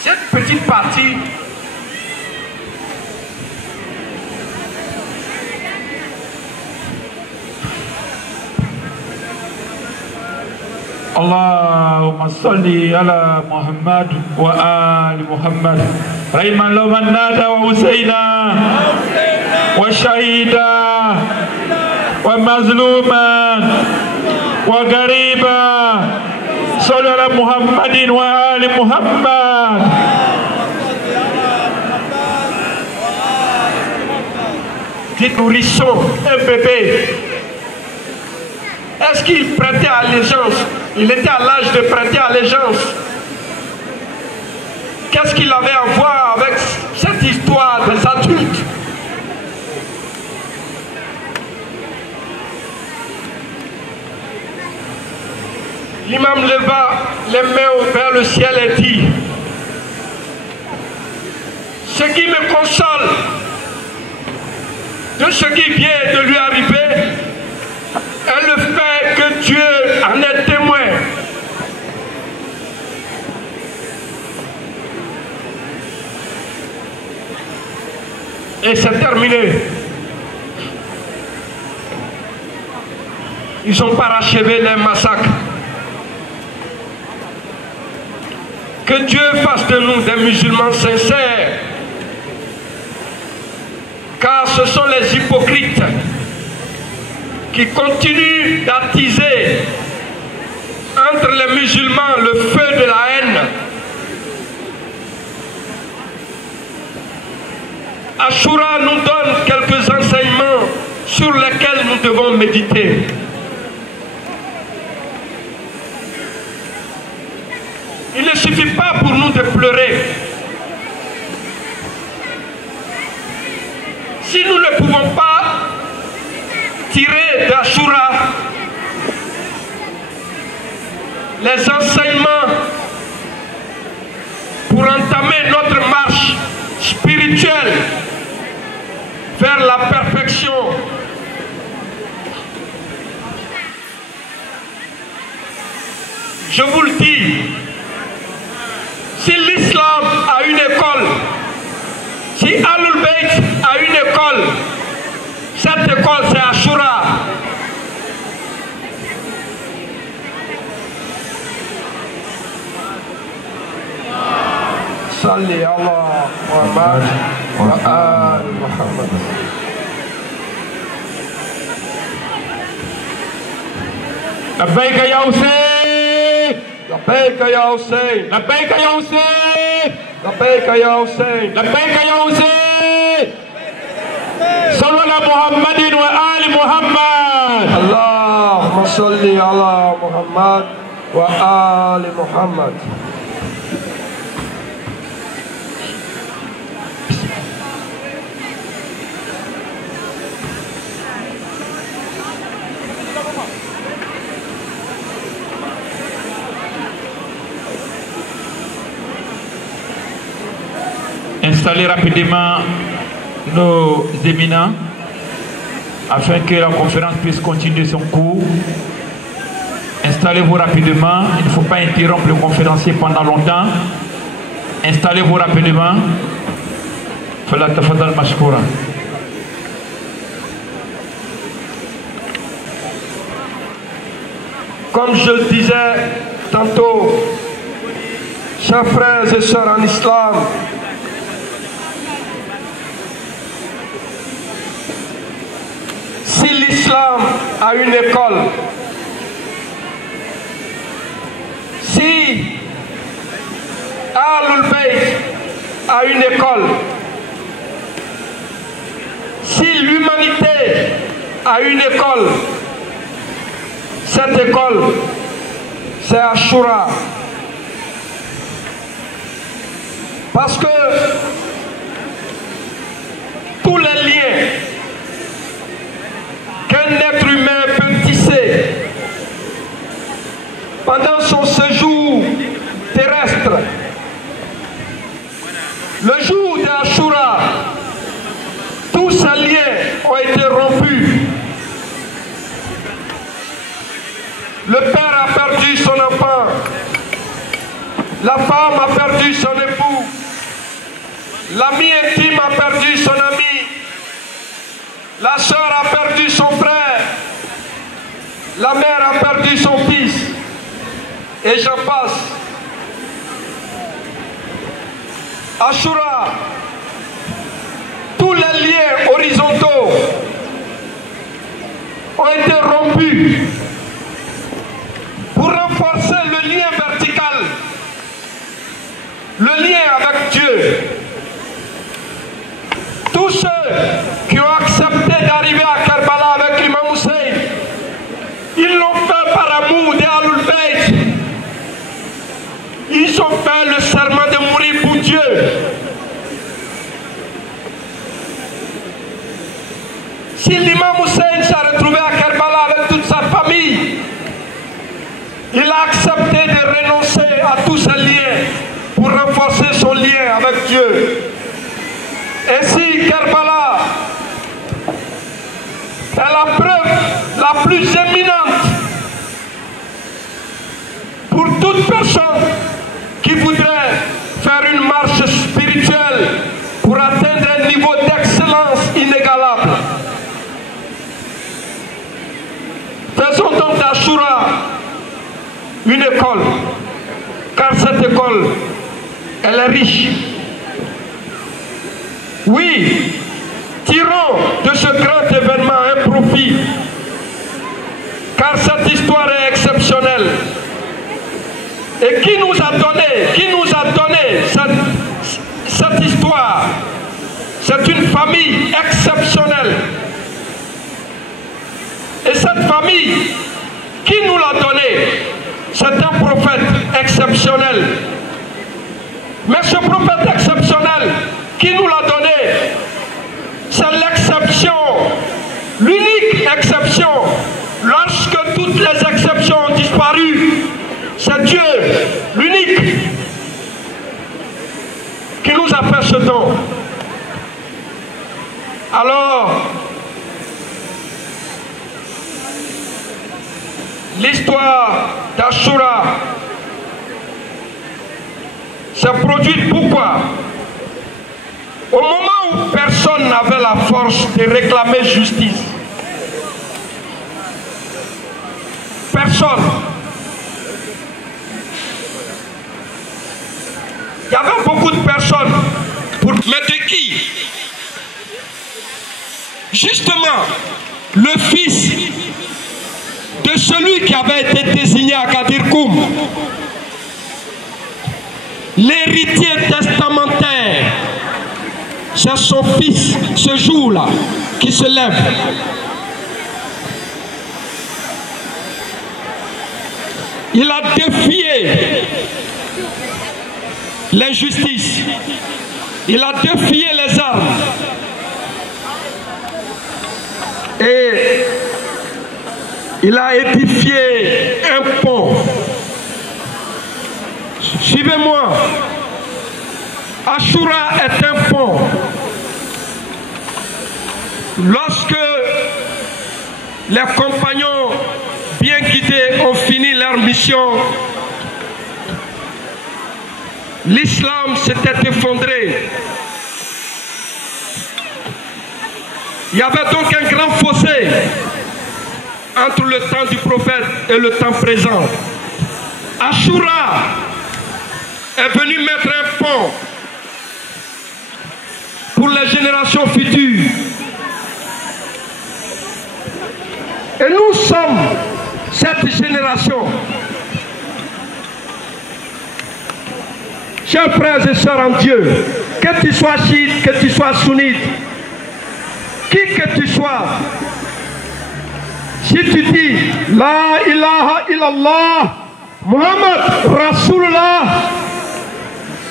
cette petite partie Allahumma salli ala Muhammad wa ali Muhammad. Rayman laman nada wa Husayna wa shahida wa mazluman wa gariba. Salli ala Muhammadin wa ali Muhammad. Dit nourrisson, un bébé. Est-ce qu'il prêtait allégeance? Il était à l'âge de prêter allégeance. Qu'est-ce qu'il avait à voir avec cette histoire des adultes? L'imam leva les mains vers le ciel et dit: ce qui me console de ce qui vient de lui arriver est le fait que Dieu en est témoin. Et c'est terminé. Ils ont parachevé les massacres. Que Dieu fasse de nous des musulmans sincères. Car ce sont les hypocrites qui continuent d'attiser entre les musulmans le feu de la haine. Ashura nous donne quelques enseignements sur lesquels nous devons méditer. Il ne suffit pas pour nous de pleurer. Si nous ne pouvons pas tirer d'Ashura les enseignements pour entamer notre marche spirituelle vers la perfection, je vous le dis, si l'islam a une école, si Ahlul Bayt a une école, cette école c'est Ashura. Salli Allah Muhammad wa ali Muhammad. Labbaik ya Hussein. Labbaik ya Hussein. Labbaik ya Hussein. Labbaik ya Hussein. Labbaik ya Hussein. Sallu ala Muhammadin wa ali Muhammad. Allahumma salli ala Muhammad wa ali Muhammad. Installez rapidement nos éminents afin que la conférence puisse continuer son cours. Installez-vous rapidement, il ne faut pas interrompre le conférencier pendant longtemps. Installez-vous rapidement. Fala tafadhal mashkoura. Comme je le disais tantôt, chers frères et sœurs en islam, si l'islam a une école, si Ahlul Bayt a une école, si l'humanité a une école, cette école, c'est Ashura. Parce que tous les liens qu'un être humain peut tisser pendant son séjour terrestre, le jour d'Ashura, tous ces liens ont été rompus. Le père a perdu son enfant, la femme a perdu son époux, l'ami intime a perdu son ami, la sœur a perdu son frère, la mère a perdu son fils, et j'en passe. Ashura, tous les liens horizontaux ont été rompus pour renforcer le lien vertical, le lien avec Dieu. Tous ceux qui ont accepté d'arriver à Karbala avec l'imam Hussein, ils l'ont fait par amour des Ahlul Bayt. Ils ont fait le serment de mourir pour Dieu. Si l'imam Hussein s'est retrouvé à Karbala avec toute sa famille, il a accepté de renoncer à tous ses liens pour renforcer son lien avec Dieu. Ainsi, Karbala est la preuve la plus éminente pour toute personne qui voudrait faire une marche spirituelle pour atteindre un niveau d'excellence inégalable. Faisons donc d'Ashura une école, car cette école, elle est riche. Oui, tirons de ce grand événement un profit, car cette histoire est exceptionnelle. Et qui nous a donné cette histoire? C'est une famille exceptionnelle. Et cette famille, qui nous l'a donnée? C'est un prophète exceptionnel. Mais ce prophète exceptionnel, qui nous l'a donné? C'est l'exception, l'unique exception. Lorsque toutes les exceptions ont disparu, c'est Dieu, l'unique, qui nous a fait ce don. Alors, l'histoire d'Ashura s'est produite pourquoi? Au moment où personne n'avait la force de réclamer justice. Personne. Il y avait beaucoup de personnes. Mais de qui? Justement, le fils de celui qui avait été désigné à Kadir Koum, l'héritier testamentaire. C'est son fils, ce jour-là, qui se lève. Il a défié l'injustice. Il a défié les armes. Et il a édifié un pont. Suivez-moi. Ashura est un pont. Lorsque les compagnons bien guidés ont fini leur mission, l'islam s'était effondré. Il y avait donc un grand fossé entre le temps du prophète et le temps présent. Ashura est venu mettre un pont pour les générations futures. Et nous sommes cette génération. Chers frères et sœurs en Dieu, que tu sois chiite, que tu sois sunnite, qui que tu sois, Si tu dis La ilaha illallah, Muhammad Rasulullah,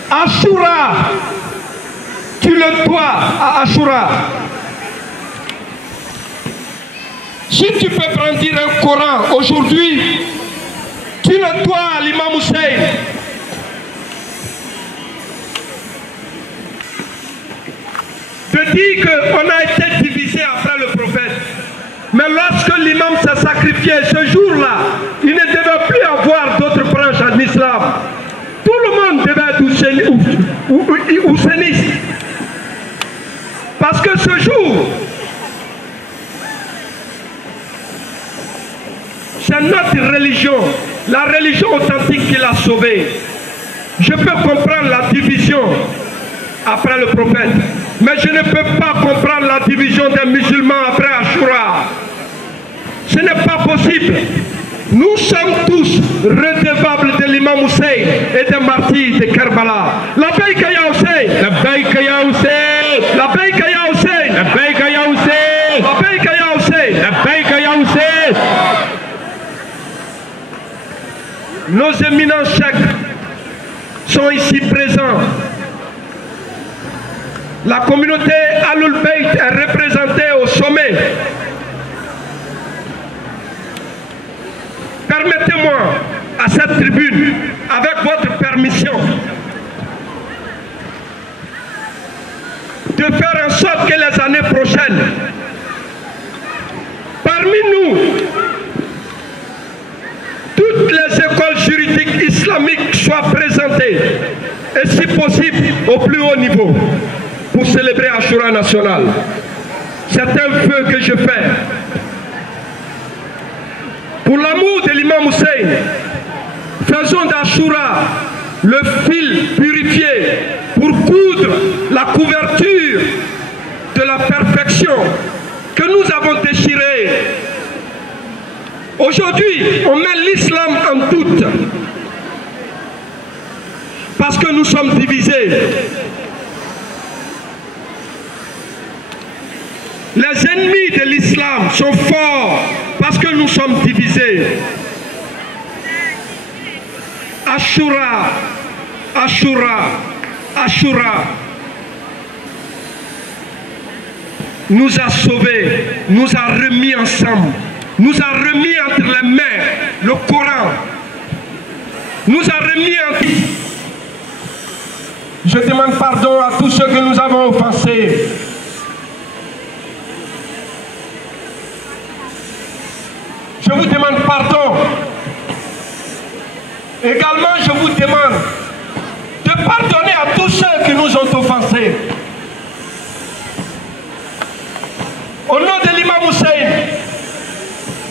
Ashura, tu le dois à Ashura. Si tu peux brandir un Coran aujourd'hui, tu le dois à l'imam Hussein. Je dis qu'on a été divisé après le prophète. Mais lorsque l'imam s'est sacrifié ce jour-là, il ne devait plus avoir d'autres branches en islam. Tout le monde devait être houssainiste. Parce que ce jour, c'est notre religion, la religion authentique qui l'a sauvé. Je peux comprendre la division après le prophète, mais je ne peux pas comprendre la division des musulmans après Ashura. Ce n'est pas possible. Nous sommes tous redevables de l'imam Hussein et des martyrs de Karbala. Labbaïka ya Hussein, Labbaïka ya Hussein, Labbaïka ya Hussein, Labbaïka ya Hussein, Labbaïka ya Hussein, Labbaïka ya Hussein. Nos éminents cheikhs sont ici présents. La communauté Ahlul Bayt est représentée au sommet. Permettez-moi, à cette tribune, avec votre permission, de faire en sorte que les années prochaines, parmi nous, toutes les écoles juridiques islamiques soient présentées, et si possible, au plus haut niveau, pour célébrer Ashura national. C'est un vœu que je fais. Pour l'amour de l'imam Hussein, faisons d'Ashura le fil purifié pour coudre la couverture de la perfection que nous avons déchirée. Aujourd'hui, on met l'islam en doute parce que nous sommes divisés. Les ennemis de l'islam sont forts parce que nous sommes divisés. Ashura, Ashura, Ashura nous a sauvés, nous a remis ensemble, nous a remis entre les mains le Coran, nous a remis entre... Je demande pardon à tous ceux que nous avons offensés. Je vous demande pardon. Également, je vous demande de pardonner à tous ceux qui nous ont offensés. Au nom de l'imam Hussein,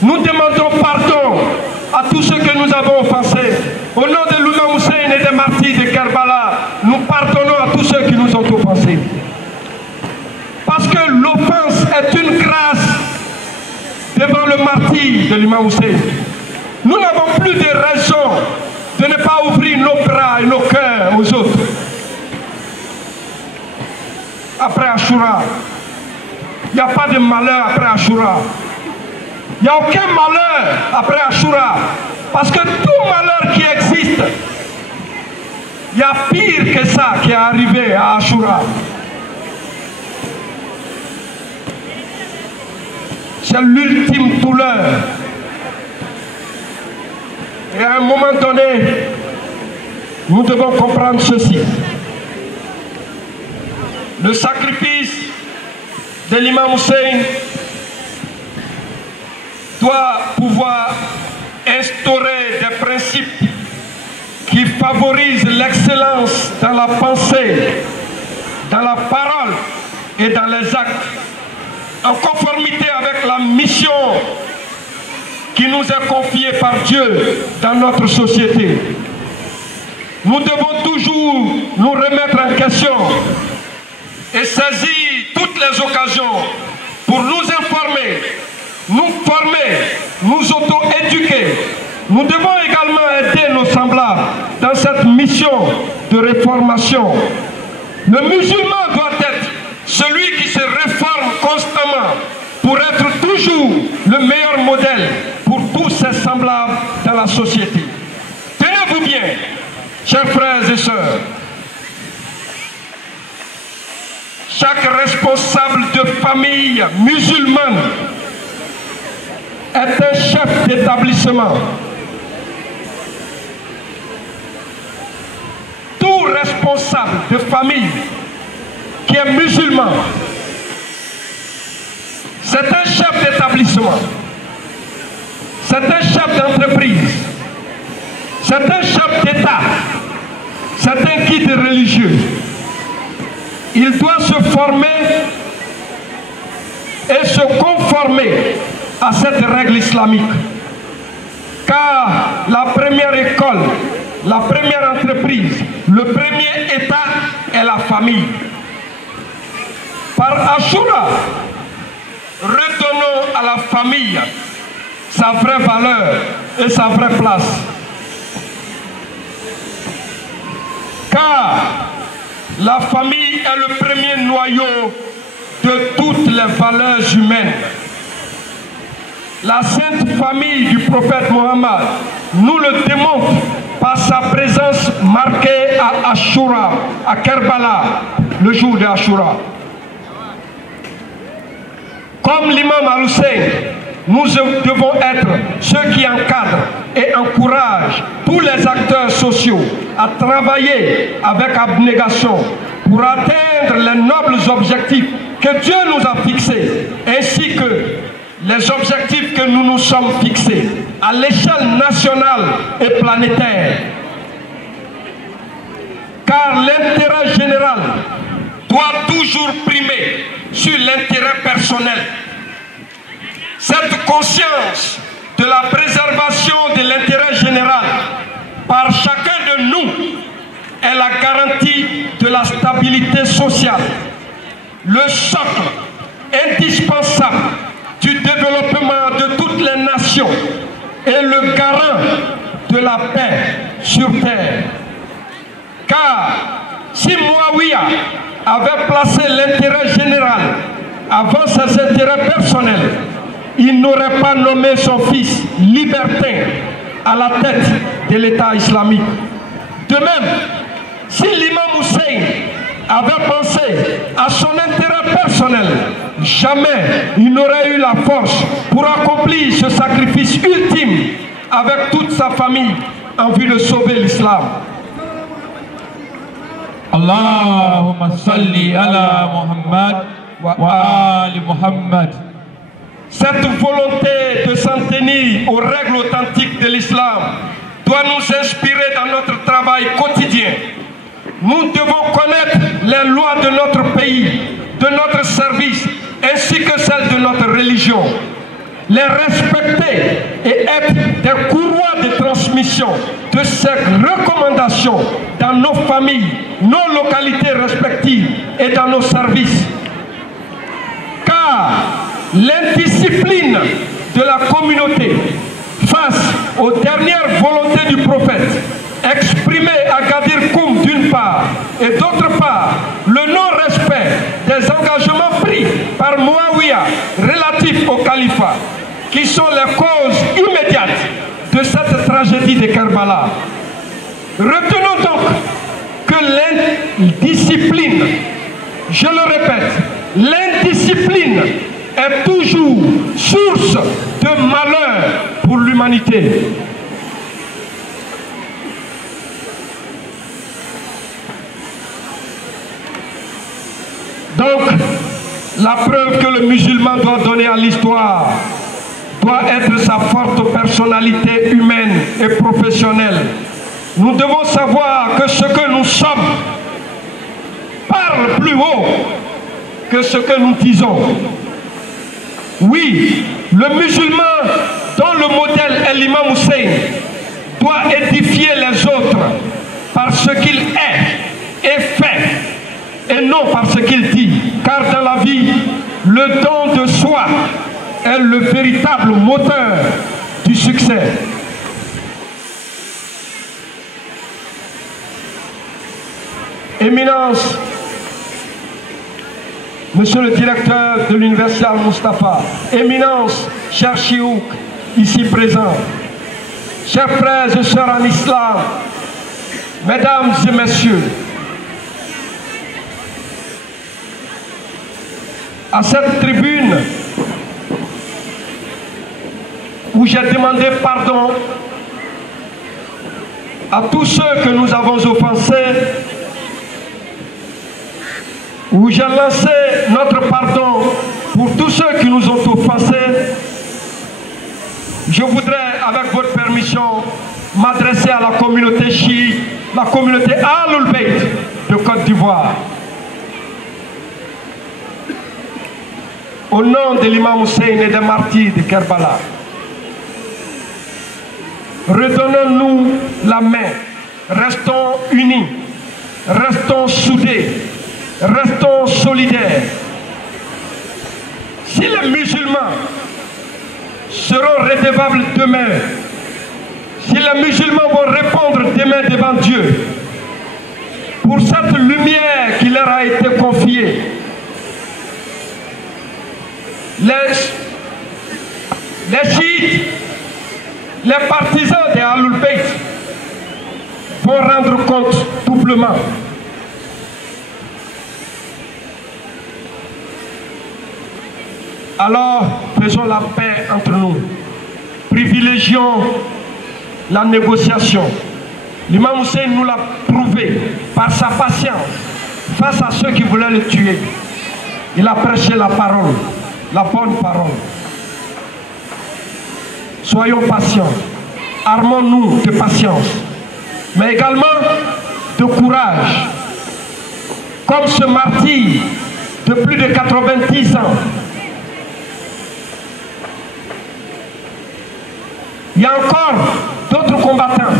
nous demandons pardon à tous ceux que nous avons offensés. Au nom de l'imam Hussein et des martyrs de Karbala, nous pardonnons à tous ceux qui nous ont offensés. Parce que l'offense est une grâce devant le martyr de l'imam Hussein. Nous n'avons plus de raison de ne pas ouvrir nos bras et nos cœurs aux autres. Après Ashura, il n'y a pas de malheur après Ashura. Il n'y a aucun malheur après Ashura. Parce que tout malheur qui existe, il y a pire que ça qui est arrivé à Ashura. C'est l'ultime douleur. Et à un moment donné, nous devons comprendre ceci. Le sacrifice de l'imam Hussein doit pouvoir instaurer des principes qui favorisent l'excellence dans la pensée, dans la parole et dans les actes, en conformité avec la mission qui nous est confiée par Dieu dans notre société. Nous devons toujours nous remettre en question et saisir toutes les occasions pour nous informer, nous former, nous auto-éduquer. Nous devons également aider nos semblables dans cette mission de réformation. Le musulman doit être celui qui se réforme constamment pour être toujours le meilleur modèle modèle pour tous ses semblables dans la société. Tenez-vous bien, chers frères et sœurs. Chaque responsable de famille musulmane est un chef d'établissement. Tout responsable de famille qui est musulman, c'est un chef d'établissement, c'est un chef d'entreprise, c'est un chef d'État, c'est un guide religieux. Il doit se former et se conformer à cette règle islamique. Car la première école, la première entreprise, le premier État est la famille. Par Ashura, redonnons à la famille sa vraie valeur et sa vraie place. Car la famille est le premier noyau de toutes les valeurs humaines. La sainte famille du prophète Mohammed nous le démontre par sa présence marquée à Ashura, à Kerbala, le jour de Ashura. Comme l'imam Al-Hussein, nous devons être ceux qui encadrent et encouragent tous les acteurs sociaux à travailler avec abnégation pour atteindre les nobles objectifs que Dieu nous a fixés, ainsi que les objectifs que nous nous sommes fixés à l'échelle nationale et planétaire. Car l'intérêt général doit toujours primer sur l'intérêt personnel. Cette conscience de la préservation de l'intérêt général par chacun de nous est la garantie de la stabilité sociale, le socle indispensable du développement de toutes les nations et le garant de la paix sur terre. Car si Muawiyah avait placé l'intérêt général avant ses intérêts personnels, il n'aurait pas nommé son fils libertin à la tête de l'État islamique. De même, si l'imam Hussein avait pensé à son intérêt personnel, jamais il n'aurait eu la force pour accomplir ce sacrifice ultime avec toute sa famille en vue de sauver l'islam. Allahumma salli ala Muhammad wa ali Muhammad. Cette volonté de s'en tenir aux règles authentiques de l'islam doit nous inspirer dans notre travail quotidien. Nous devons connaître les lois de notre pays, de notre service, ainsi que celles de notre religion. Les respecter et être des courroies de transmission de ces recommandations dans nos familles, nos localités respectives et dans nos services. Car l'indiscipline de la communauté face aux dernières volontés du prophète exprimées à Gadir Koum d'une part et d'autre part le non-respect des engagements pris par Muawiyah relatifs au califat qui sont les causes immédiates de cette tragédie de Kerbala. Retenons donc que l'indiscipline, je le répète, l'indiscipline est toujours source de malheur pour l'humanité. Donc, la preuve que le musulman doit donner à l'histoire doit être sa forte personnalité humaine et professionnelle. Nous devons savoir que ce que nous sommes parle plus haut que ce que nous disons. Oui, le musulman dont le modèle est l'imam Hussein doit édifier les autres par ce qu'il est et fait et non par ce qu'il dit. Car dans la vie, le don de soi est le véritable moteur du succès. Éminence, Monsieur le directeur de l'Université Al-Mustafa, Éminence, cher Chiouk, ici présents, chers frères et sœurs en islam, mesdames et messieurs, à cette tribune où j'ai demandé pardon à tous ceux que nous avons offensés, où j'ai lancé notre pardon pour tous ceux qui nous ont offensés, je voudrais, avec votre permission, m'adresser à la communauté chiite, la communauté Ahlul Bayt de Côte d'Ivoire. Au nom de l'imam Hussein et des martyrs de Kerbala, redonnons-nous la main, restons unis, restons soudés, restons solidaires. Si les musulmans seront redevables demain, si les musulmans vont répondre demain devant Dieu pour cette lumière qui leur a été confiée, les chiites, les partisans des Ahlul Bayt vont rendre compte doublement. Alors, faisons la paix entre nous. Privilégions la négociation. L'imam Hussein nous l'a prouvé par sa patience face à ceux qui voulaient le tuer. Il a prêché la parole, la bonne parole. Soyons patients, armons-nous de patience, mais également de courage. Comme ce martyr de plus de 90 ans, il y a encore d'autres combattants.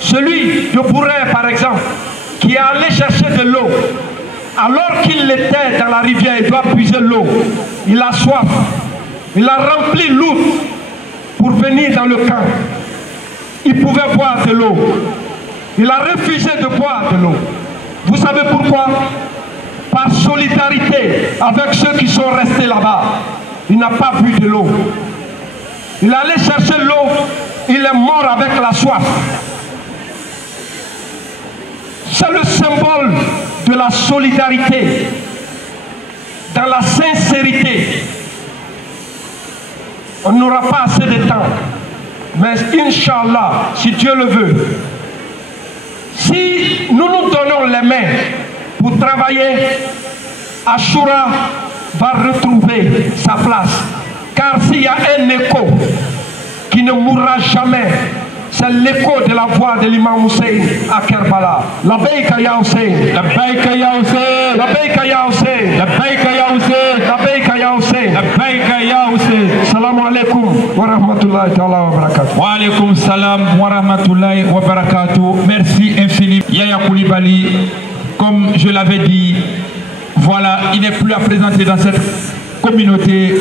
Celui de Bourré, par exemple, qui est allé chercher de l'eau. Alors qu'il était dans la rivière, il doit puiser l'eau. Il a soif. Il a rempli l'outre pour venir dans le camp. Il pouvait boire de l'eau. Il a refusé de boire de l'eau. Vous savez pourquoi? Par solidarité avec ceux qui sont restés là-bas. Il n'a pas bu de l'eau. Il allait chercher l'eau, il est mort avec la soif. C'est le symbole de la solidarité, dans la sincérité. On n'aura pas assez de temps, mais Inch'Allah, si Dieu le veut, si nous nous donnons les mains pour travailler, Ashura va retrouver sa place. Car s'il y a un écho qui ne mourra jamais, c'est l'écho de la voix de l'imam Hussein à Kerbala. La Baïka ya Hussein, la Baïka ya Hussein, la Baïka ya Hussein, la Baïka ya Hussein, la Baïka ya Hussein, la Baïka ya Hussein. Salam alaikum wa rahmatullahi ta'ala wa barakatuh. Wa alaikum salam wa rahmatullahi wa barakatuh. Merci infiniment. Yaya Koulibaly, comme je l'avais dit, voilà, il n'est plus à présenter dans cette communauté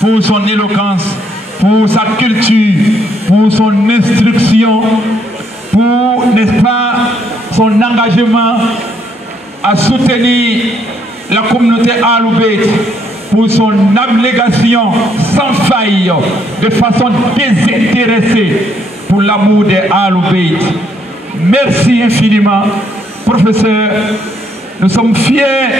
pour son éloquence, pour sa culture, pour son instruction, pour, n'est-ce pas, son engagement à soutenir la communauté Ahlul Bayt, pour son abnégation sans faille, de façon désintéressée pour l'amour des Ahlul Bayt. Merci infiniment, professeur. Nous sommes fiers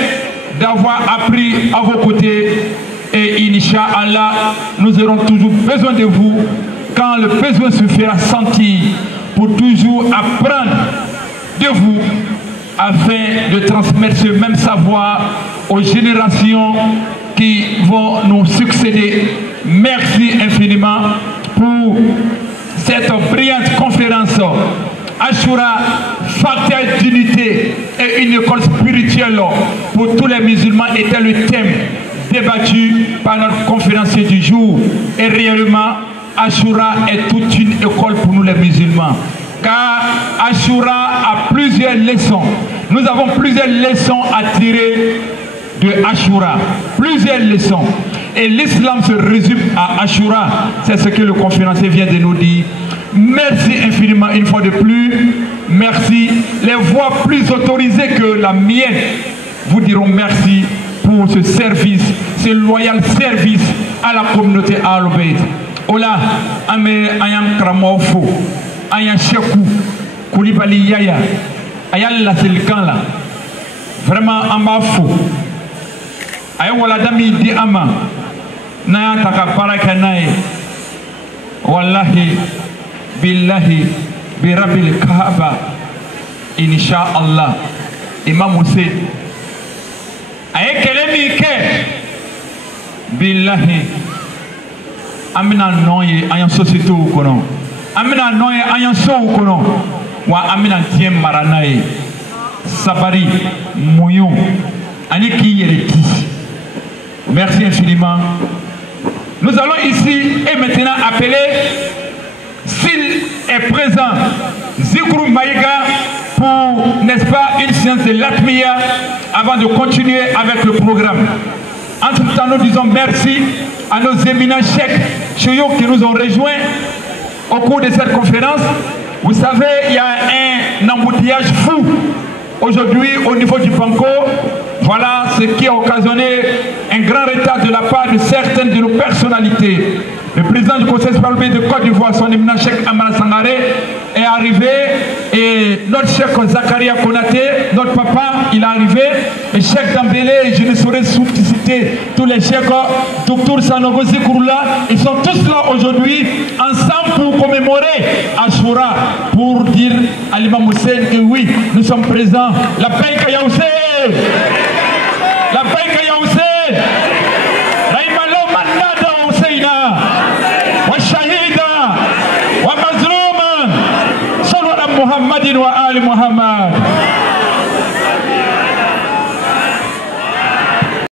d'avoir appris à vos côtés. Et Inch'Allah, nous aurons toujours besoin de vous quand le besoin se fera sentir pour toujours apprendre de vous afin de transmettre ce même savoir aux générations qui vont nous succéder. Merci infiniment pour cette brillante conférence. Ashura, facteur d'unité et une école spirituelle pour tous les musulmans était le thème débattu par notre conférencier du jour. Et réellement, Ashura est toute une école pour nous les musulmans. Car Ashura a plusieurs leçons. Nous avons plusieurs leçons à tirer de Ashura. Plusieurs leçons. Et l'islam se résume à Ashura. C'est ce que le conférencier vient de nous dire. Merci infiniment une fois de plus. Merci. Les voix plus autorisées que la mienne vous diront merci pour ce service, ce loyal service à la communauté Ahlul Bayt. Ola, ame ayam kramofo, ayam Chekou, Koulibaly Yaya, ayam la Selkan là. Vraiment en bas fou. Ayam wala dami di ama, na taka parakanaye. Wallahi, billahi, birabil Kaaba, insha Allah, Imam Hussein. Ayam kelemi ke, billahi. Amina noye ayan société ou kono amina noye ayan so ou kono wa amina tien maranaye sabari mouyon ani ki yereti. Merci infiniment. Nous allons ici et maintenant appeler, s'il est présent, Zikrou Maïga pour, n'est-ce pas, une séance de l'Atmiya avant de continuer avec le programme. Entre-temps, nous disons merci à nos éminents cheikhs Chouyouk qui nous ont rejoints au cours de cette conférence. Vous savez, il y a un embouteillage fou aujourd'hui au niveau du Banco. Voilà ce qui a occasionné un grand retard de la part de certaines de nos personnalités. Le président du Conseil supérieur de Côte d'Ivoire, son éminent cheikh Amara Sangaré, est arrivé et notre cheikh Zakaria Konaté, notre papa, il est arrivé. Et cheikh Dambélé, je ne saurais citer tous les cheikhs, Dr Sanogo Zikroula, ils sont tous là aujourd'hui ensemble pour commémorer Ashura, pour dire à l'imam Hussein que oui, nous sommes présents. La paix Kaya Hussein, la paix Kaya Hussein, Raïmalo Manada Husseina, wa Shahida, wa Mazluman, Salwa Muhammadin wa Ali Muhammad.